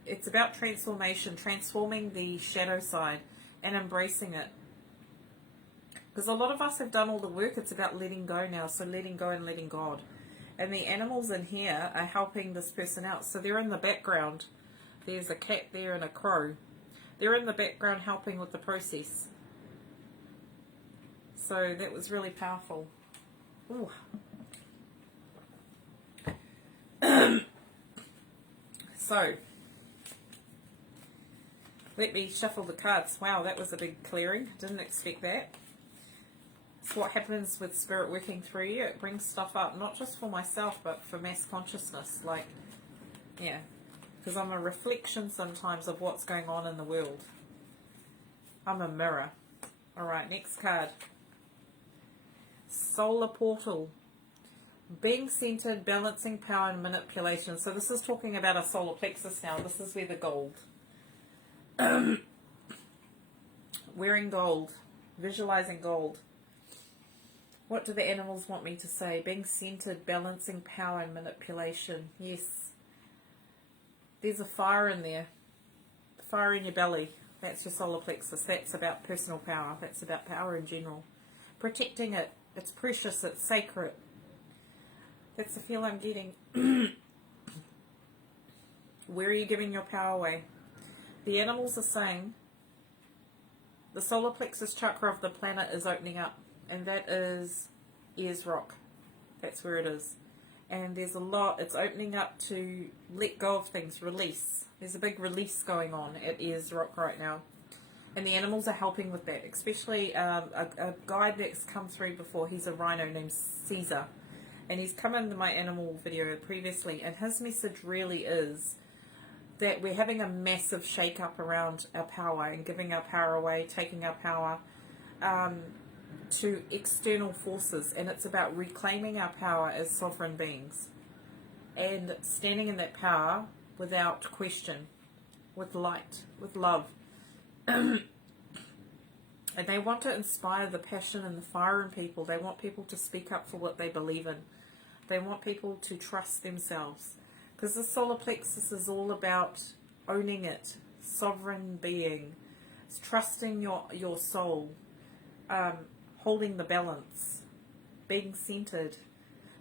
it's about transformation, transforming the shadow side and embracing it. Because a lot of us have done all the work. It's about letting go now. So letting go and letting God. And the animals in here are helping this person out. So they're in the background. There's a cat there and a crow. They're in the background helping with the process. So that was really powerful. Ooh. So, let me shuffle the cards. Wow, that was a big clearing. Didn't expect that. It's what happens with spirit working through you. It brings stuff up, not just for myself, but for mass consciousness. Like, yeah, because I'm a reflection sometimes of what's going on in the world. I'm a mirror. Alright, next card. Solar portal. Being centered, balancing power and manipulation. So this is talking about a solar plexus now. This is where the gold. Wearing gold. Visualizing gold. What do the animals want me to say? Being centered, balancing power and manipulation. Yes. There's a fire in there. Fire in your belly. That's your solar plexus. That's about personal power. That's about power in general. Protecting it. It's precious. It's sacred. That's the feel I'm getting. Where are you giving your power away? The animals are saying the solar plexus chakra of the planet is opening up. And that is Ears Rock. That's where it is. And there's a lot. It's opening up to let go of things. Release. There's a big release going on at Ears Rock right now. And the animals are helping with that. Especially a guide that's come through before. He's a rhino named Caesar. And he's come into my animal video previously, and his message really is that we're having a massive shake-up around our power and giving our power away, taking our power to external forces, and it's about reclaiming our power as sovereign beings and standing in that power without question, with light, with love. And they want to inspire the passion and the fire in people. They want people to speak up for what they believe in. They want people to trust themselves. Because the solar plexus is all about owning it, sovereign being. It's trusting your soul, holding the balance, being centered.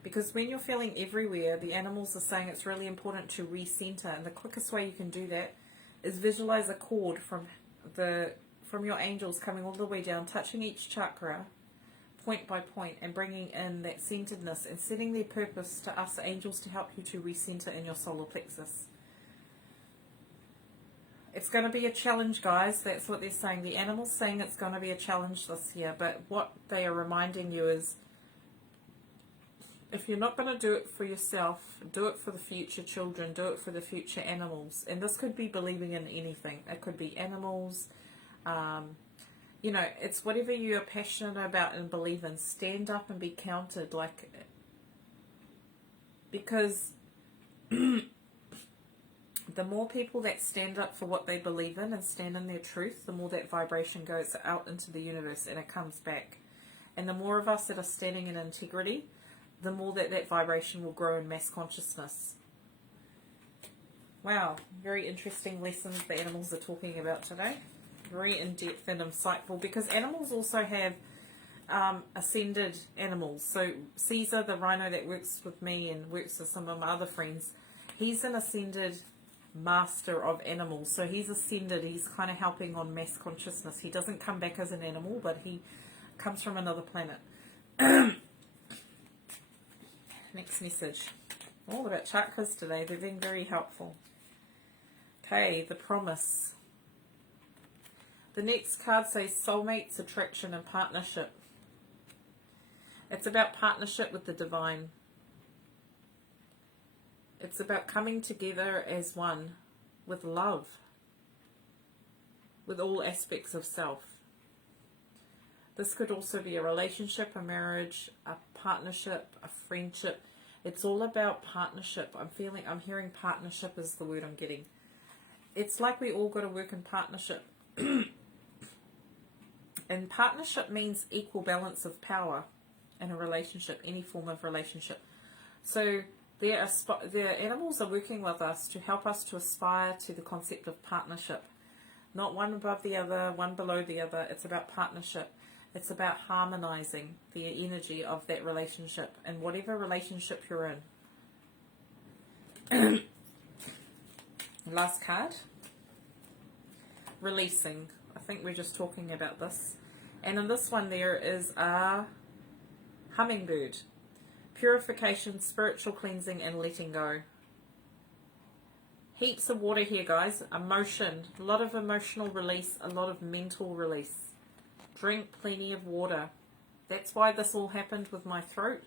Because when you're feeling everywhere, the animals are saying it's really important to recenter. And the quickest way you can do that is visualize a cord from your angels coming all the way down, touching each chakra, point by point, and bringing in that centeredness and setting their purpose to us angels to help you to recenter in your solar plexus. It's going to be a challenge, guys. That's what they're saying. The animals saying it's going to be a challenge this year, but what they are reminding you is if you're not going to do it for yourself, do it for the future children, do it for the future animals. And this could be believing in anything. It could be animals, you know, it's whatever you're passionate about and believe in. Stand up and be counted, like, because the more people that stand up for what they believe in and stand in their truth, the more that vibration goes out into the universe and it comes back. And the more of us that are standing in integrity, the more that vibration will grow in mass consciousness. Wow, very interesting lessons the animals are talking about today. Very in-depth and insightful, because animals also have ascended animals. So Caesar, the rhino that works with me and works with some of my other friends, he's an ascended master of animals. So he's ascended, he's kind of helping on mass consciousness. He doesn't come back as an animal, but he comes from another planet. Next message. All about chakras today. They're being very helpful. Okay, the promise. The next card says soulmates, attraction and partnership. It's about partnership with the divine. It's about coming together as one with love, with all aspects of self. This could also be a relationship, a marriage, a partnership, a friendship. It's all about partnership. I'm hearing partnership is the word I'm getting. It's like we all got to work in partnership. And partnership means equal balance of power in a relationship, any form of relationship. So the animals are working with us to help us to aspire to the concept of partnership. Not one above the other, one below the other. It's about partnership. It's about harmonizing the energy of that relationship and whatever relationship you're in. Last card. Releasing. I think we're just talking about this. And in this one there is a hummingbird. Purification, spiritual cleansing, and letting go. Heaps of water here, guys. Emotion. A lot of emotional release. A lot of mental release. Drink plenty of water. That's why this all happened with my throat.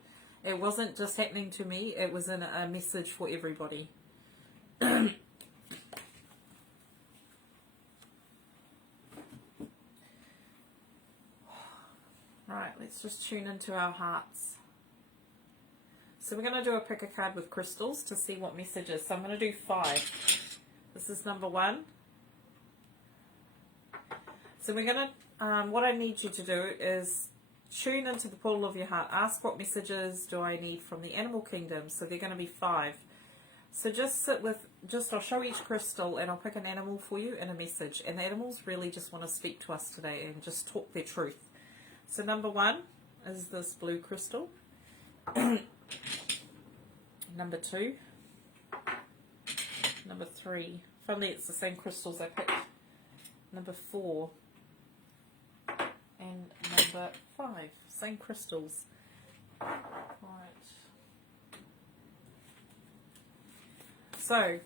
It wasn't just happening to me. It was in a message for everybody. Right, let's just tune into our hearts. So we're going to do a pick a card with crystals to see what messages. So I'm going to do 5. This is number 1. So we're going to, what I need you to do is tune into the pool of your heart. Ask what messages do I need from the animal kingdom. So they're going to be 5. So just sit with, I'll show each crystal and I'll pick an animal for you and a message. And the animals really just want to speak to us today and just talk their truth. So number 1 is this blue crystal. Number 2. Number 3. Funnily, it's the same crystals I picked. Number 4. And number 5. Same crystals. Right. So,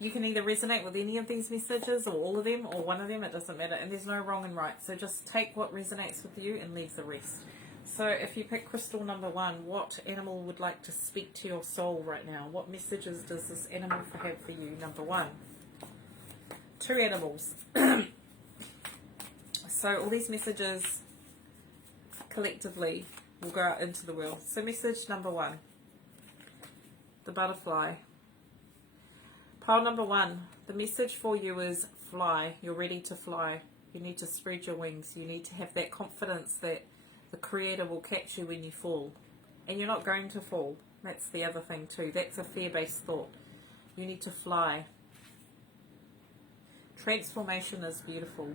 you can either resonate with any of these messages or all of them or one of them, it doesn't matter. And there's no wrong and right. So just take what resonates with you and leave the rest. So if you pick crystal number 1, what animal would like to speak to your soul right now? What messages does this animal have for you? Number 1. 2 animals. So all these messages collectively will go out into the world. So message number 1. The butterfly. Pile number 1, the message for you is fly. You're ready to fly. You need to spread your wings. You need to have that confidence that the Creator will catch you when you fall. And you're not going to fall. That's the other thing too. That's a fear-based thought. You need to fly. Transformation is beautiful.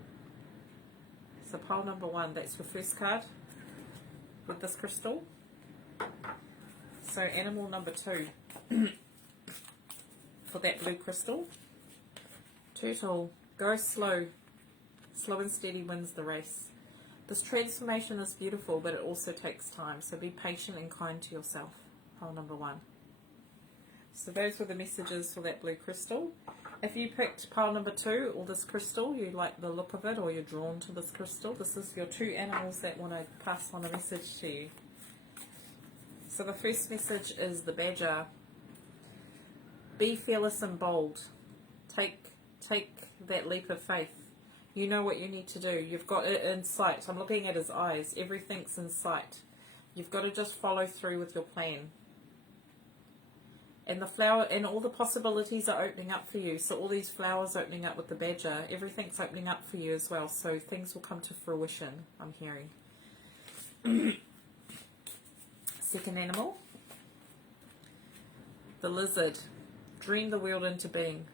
So pile number 1, that's your first card with this crystal. So animal number 2. For that blue crystal. Turtle, go slow. Slow and steady wins the race. This transformation is beautiful, but it also takes time. So be patient and kind to yourself. Pile number 1. So those were the messages for that blue crystal. If you picked pile number 2 or this crystal, you like the look of it or you're drawn to this crystal, this is your 2 animals that want to pass on a message to you. So the first message is the badger. Be fearless and bold. Take that leap of faith. You know what you need to do. You've got it in sight. I'm looking at his eyes. Everything's in sight. You've got to just follow through with your plan. And the flower and all the possibilities are opening up for you. So all these flowers opening up with the badger, everything's opening up for you as well. So things will come to fruition, I'm hearing. Second animal. The lizard. Dream the world into being.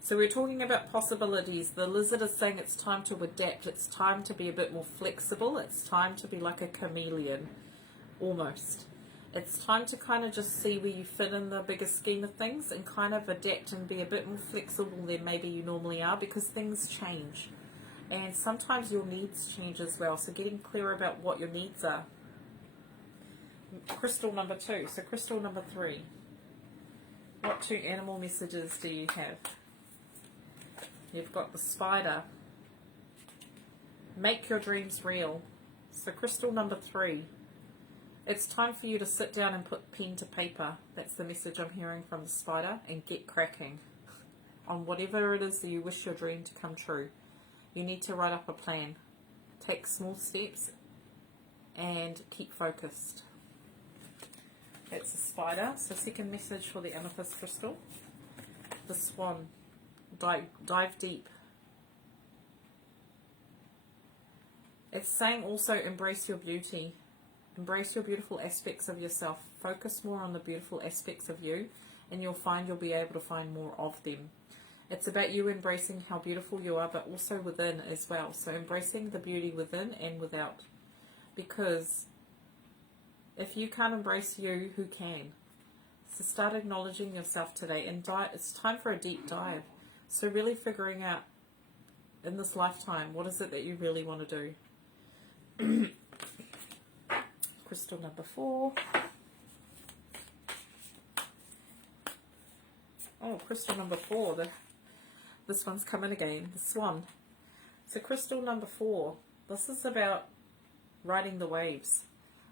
So we're talking about possibilities. The lizard is saying it's time to adapt. It's time to be a bit more flexible. It's time to be like a chameleon, almost. It's time to kind of just see where you fit in the bigger scheme of things and kind of adapt and be a bit more flexible than maybe you normally are, because things change. And sometimes your needs change as well. So getting clear about what your needs are. Crystal number 2. So crystal number 3. What 2 animal messages do you have? You've got the spider. Make your dreams real. So crystal number 3. It's time for you to sit down and put pen to paper. That's the message I'm hearing from the spider. And get cracking on whatever it is that you wish your dream to come true. You need to write up a plan. Take small steps and keep focused. That's the spider. So second message for the amethyst crystal. The swan. Dive deep. It's saying also embrace your beauty. Embrace your beautiful aspects of yourself. Focus more on the beautiful aspects of you, and you'll find you'll be able to find more of them. It's about you embracing how beautiful you are, but also within as well. So embracing the beauty within and without. Because if you can't embrace you, who can? So start acknowledging yourself today, and it's time for a deep dive. So really figuring out in this lifetime, what is it that you really want to do? Crystal number 4. Oh, crystal number 4. This one's coming again. The swan. So crystal number 4. This is about riding the waves.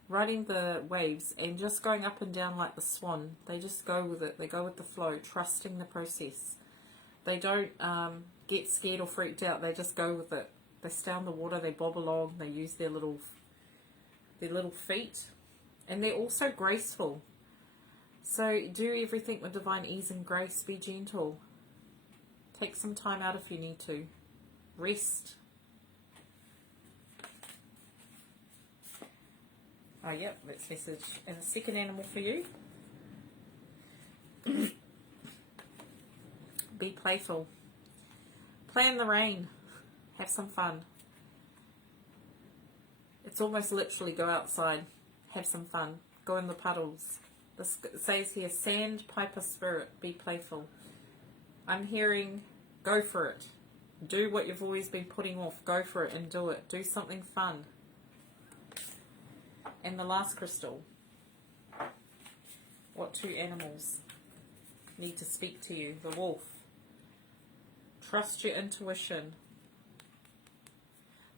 Riding the waves and just going up and down like the swan. They just go with it. They go with the flow, trusting the process. They don't get scared or freaked out. They just go with it. They stay on the water. They bob along. They use their little feet. And they're also graceful. So do everything with divine ease and grace. Be gentle. Take some time out if you need to. Rest. Oh, yep, that's message. And a second animal for you. Be playful. Play in the rain. Have some fun. It's almost literally go outside. Have some fun. Go in the puddles. This says here, sandpiper spirit. Be playful. I'm hearing, go for it. Do what you've always been putting off. Go for it and do it. Do something fun. And the last crystal. What 2 animals need to speak to you? The wolf. Trust your intuition.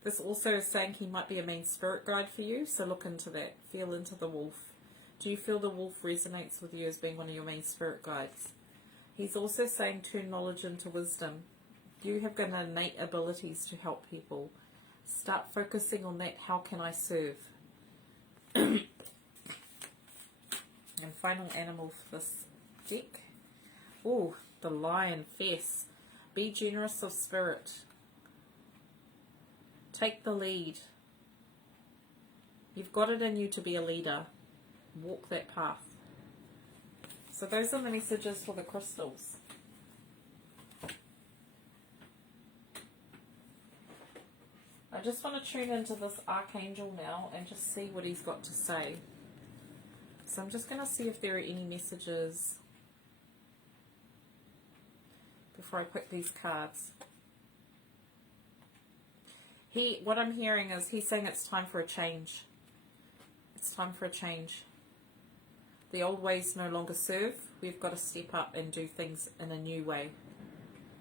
This also is saying he might be a main spirit guide for you, so look into that. Feel into the wolf. Do you feel the wolf resonates with you as being one of your main spirit guides? He's also saying turn knowledge into wisdom. You have got innate abilities to help people. Start focusing on that. How can I serve? And final animal for this deck. Oh, the lion, fierce. Be generous of spirit. Take the lead. You've got it in you to be a leader. Walk that path. So those are the messages for the crystals. I just want to tune into this Archangel now and just see what he's got to say. So I'm just going to see if there are any messages before I pick these cards. What I'm hearing is he's saying it's time for a change. It's time for a change. The old ways no longer serve. We've got to step up and do things in a new way.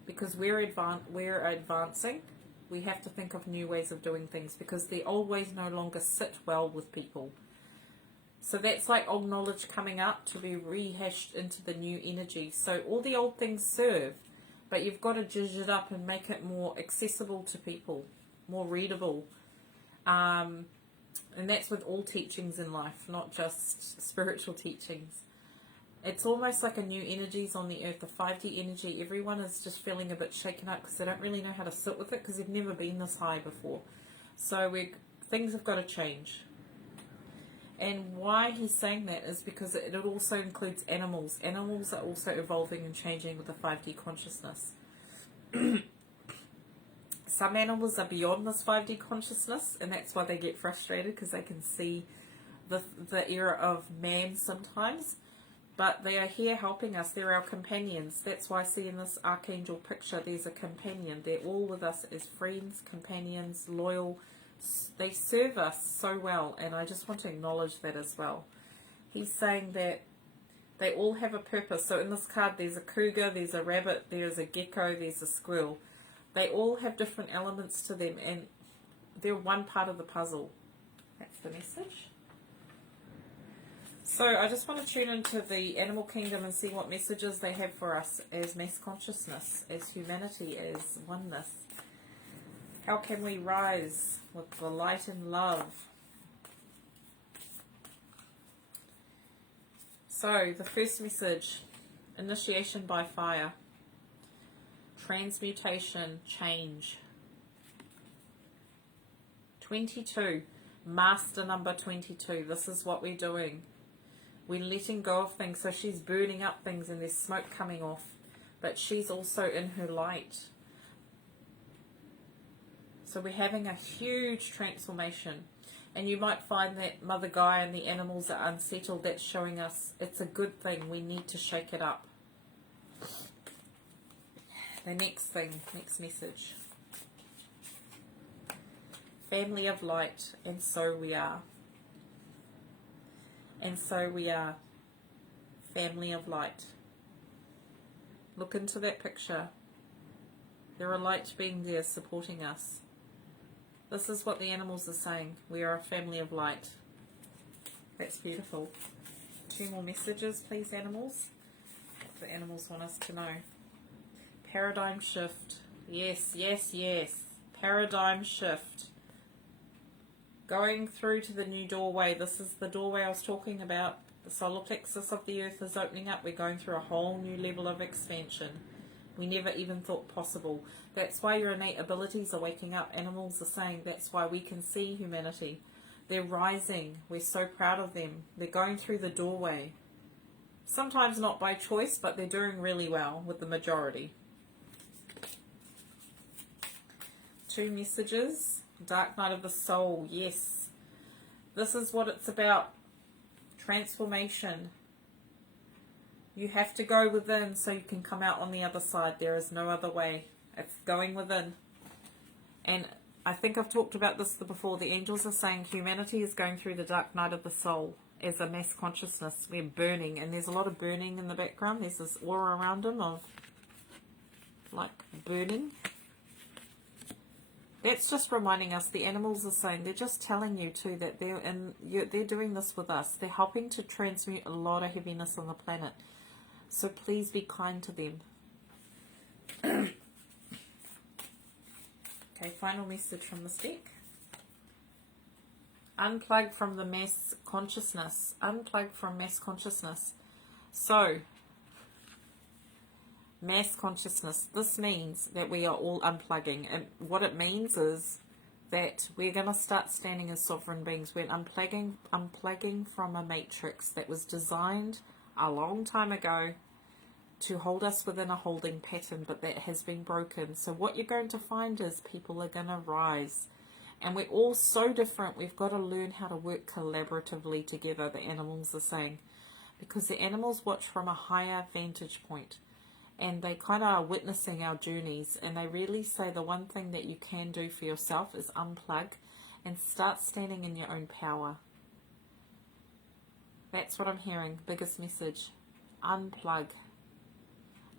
Because we're advancing, we have to think of new ways of doing things because the old ways no longer sit well with people. So that's like old knowledge coming up to be rehashed into the new energy. So all the old things serve, but you've got to zhuzh it up and make it more accessible to people, more readable. And that's with all teachings in life, not just spiritual teachings. It's almost like a new energies on the earth, the 5D energy. Everyone is just feeling a bit shaken up because they don't really know how to sit with it because they've never been this high before. So things have got to change. And why he's saying that is because it also includes animals. Animals are also evolving and changing with the 5D consciousness. Some animals are beyond this 5D consciousness, and that's why they get frustrated because they can see the era of man sometimes. But they are here helping us. They're our companions. That's why I see in this Archangel picture there's a companion. They're all with us as friends, companions, loyal. They serve us so well, and I just want to acknowledge that as well. He's saying that they all have a purpose. So in this card there's a cougar, there's a rabbit, there's a gecko, there's a squirrel. They all have different elements to them, and they're one part of the puzzle. That's the message. So I just want to tune into the animal kingdom and see what messages they have for us as mass consciousness, as humanity, as oneness. How can we rise with the light and love? So the first message, initiation by fire, transmutation, change. 22, master number 22. This is what we're doing. We're letting go of things. So she's burning up things and there's smoke coming off, but she's also in her light. So we're having a huge transformation. And you might find that Mother Gaia and the animals are unsettled. That's showing us it's a good thing. We need to shake it up. The next thing, next message. family of light, and so we are. And so we are, family of light. Look into that picture. There are light beings there supporting us. This is what the animals are saying. We are a family of light. That's beautiful. 2 more messages, please, animals. What the animals want us to know. Paradigm shift. Yes, yes, yes. Paradigm shift. Going through to the new doorway. This is the doorway I was talking about. The solar plexus of the earth is opening up. We're going through a whole new level of expansion. We never even thought possible. That's why your innate abilities are waking up. Animals are saying that's why we can see humanity. They're rising. We're so proud of them. They're going through the doorway. Sometimes not by choice, but they're doing really well with the majority. 2 messages. Dark night of the soul. Yes. This is what it's about. Transformation. You have to go within so you can come out on the other side. There is no other way. It's going within. And I think I've talked about this before. The angels are saying humanity is going through the dark night of the soul as a mass consciousness. We're burning, and there's a lot of burning in the background. There's this aura around them of like burning. That's just reminding us, the animals are saying, they're just telling you too that they're doing this with us. They're helping to transmute a lot of heaviness on the planet. So please be kind to them. Okay, final message from this deck. Unplug from the mass consciousness. Unplug from mass consciousness. So, mass consciousness. This means that we are all unplugging. And what it means is that we're going to start standing as sovereign beings. We're unplugging from a matrix that was designed a long time ago to hold us within a holding pattern, but that has been broken. So what you're going to find is people are going to rise. And we're all so different. We've got to learn how to work collaboratively together, the animals are saying. Because the animals watch from a higher vantage point. And they kind of are witnessing our journeys. And they really say the one thing that you can do for yourself is unplug and start standing in your own power. That's what I'm hearing. Biggest message. Unplug.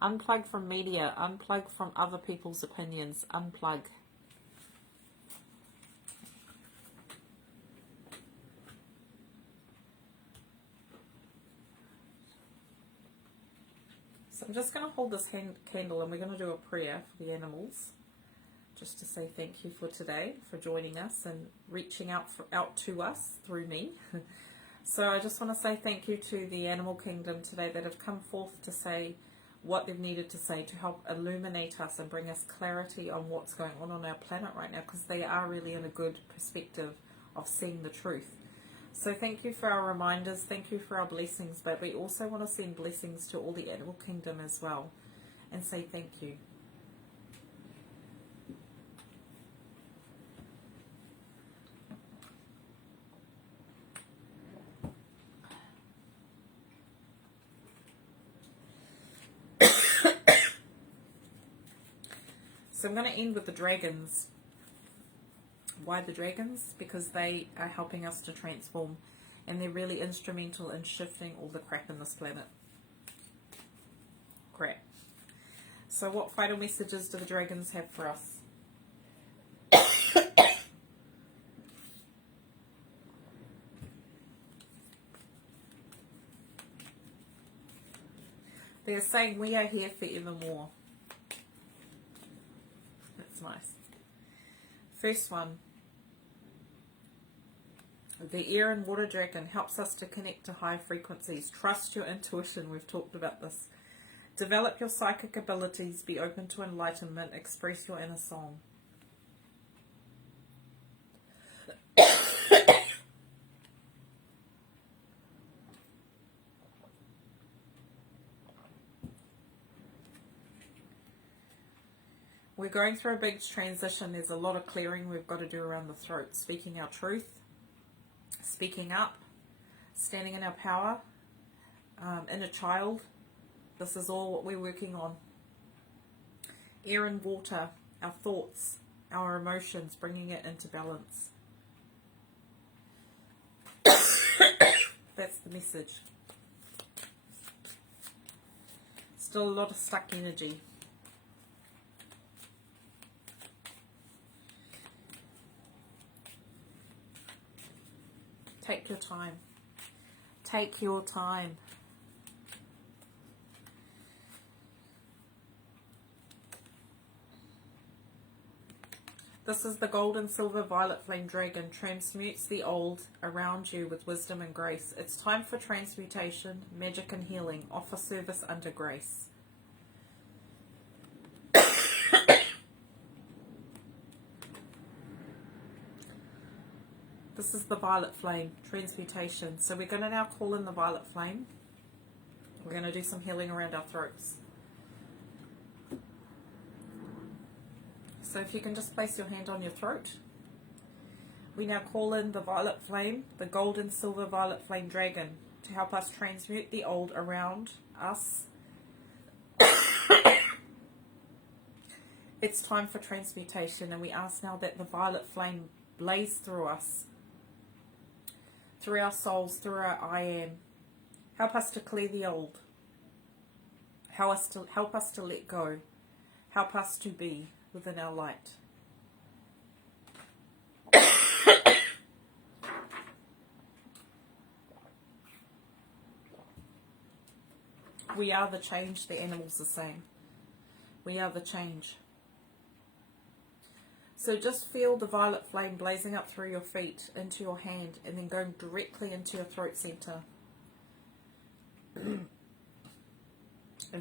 Unplug from media. Unplug from other people's opinions. Unplug. So I'm just going to hold this candle and we're going to do a prayer for the animals. Just to say thank you for today, for joining us and reaching out to us through me. So I just want to say thank you to the animal kingdom today that have come forth to say what they've needed to say to help illuminate us and bring us clarity on what's going on our planet right now, because they are really in a good perspective of seeing the truth. So thank you for our reminders, thank you for our blessings, but we also want to send blessings to all the animal kingdom as well and say thank you. So I'm going to end with the dragons. Why the dragons? Because they are helping us to transform, and they're really instrumental in shifting all the crap in this planet. Crap. So what final messages do the dragons have for us? They're saying we are here forevermore. That's nice. First one. The air and water dragon helps us to connect to high frequencies. Trust your intuition. We've talked about this. Develop your psychic abilities. Be open to enlightenment. Express your inner song. We're going through a big transition. There's a lot of clearing we've got to do around the throat. Speaking our truth. Speaking up. Standing in our power. Inner child. This is all what we're working on. Air and water. Our thoughts. our emotions, bringing it into balance. That's the message. Still a lot of stuck energy. Take your time. Take your time. This is the golden silver violet flame dragon. Transmutes the old around you with wisdom and grace. It's time for transmutation, magic and healing. Offer service under grace. This is the violet flame, transmutation. So we're going to now call in the violet flame. We're going to do some healing around our throats. So if you can just place your hand on your throat. We now call in the violet flame, the golden silver violet flame dragon, to help us transmute the old around us. It's time for transmutation, and we ask now that the violet flame blaze through us, through our souls, through our I am. Help us to clear the old. Help us to let go. Help us to be within our light. We are the change, the animals are saying. We are the change. So just feel the violet flame blazing up through your feet, into your hand, and then going directly into your throat center. And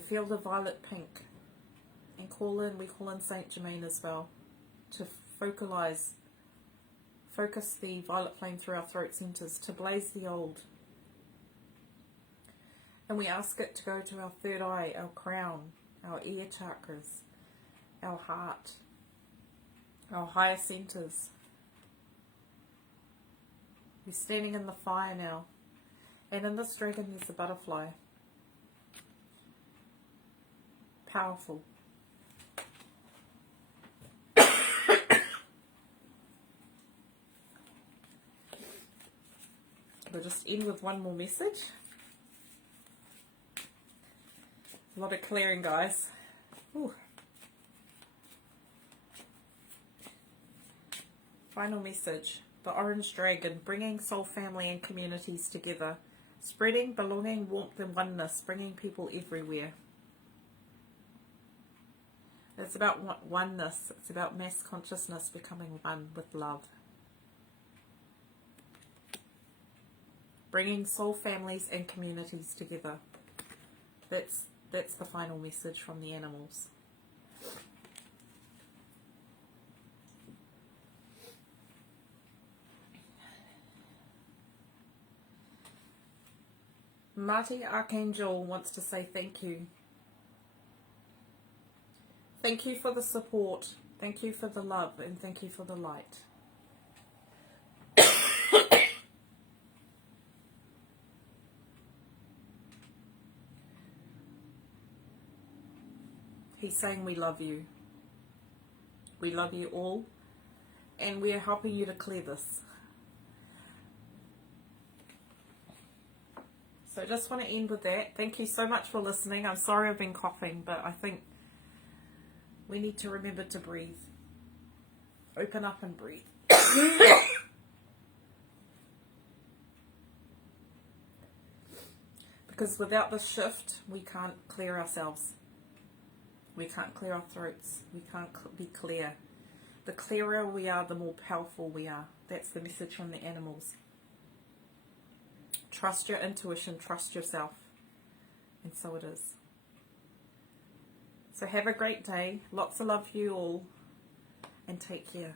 feel the violet pink. And we call in Saint Germain as well, to focus the violet flame through our throat centers, to blaze the old. And we ask it to go to our third eye, our crown, our ear chakras, our heart, our higher centers. We're standing in the fire now. And in this dragon there's a butterfly. Powerful. We'll just end with one more message. A lot of clearing, guys. Ooh. Final message. The orange dragon, bringing soul, family and communities together. Spreading belonging, warmth and oneness, bringing people everywhere. It's about oneness. It's about mass consciousness becoming one with love. Bringing soul, families and communities together. That's the final message from the animals. Marty Archangel wants to say thank you. Thank you for the support. Thank you for the love. And thank you for the light. He's saying we love you. We love you all. And we are helping you to clear this. So I just want to end with that. Thank you so much for listening. I'm sorry I've been coughing, but I think we need to remember to breathe. Open up and breathe. Because without this shift, we can't clear ourselves. We can't clear our throats. We can't be clear. The clearer we are, the more powerful we are. That's the message from the animals. Trust your intuition. Trust yourself. And so it is. So have a great day. Lots of love for you all. And take care.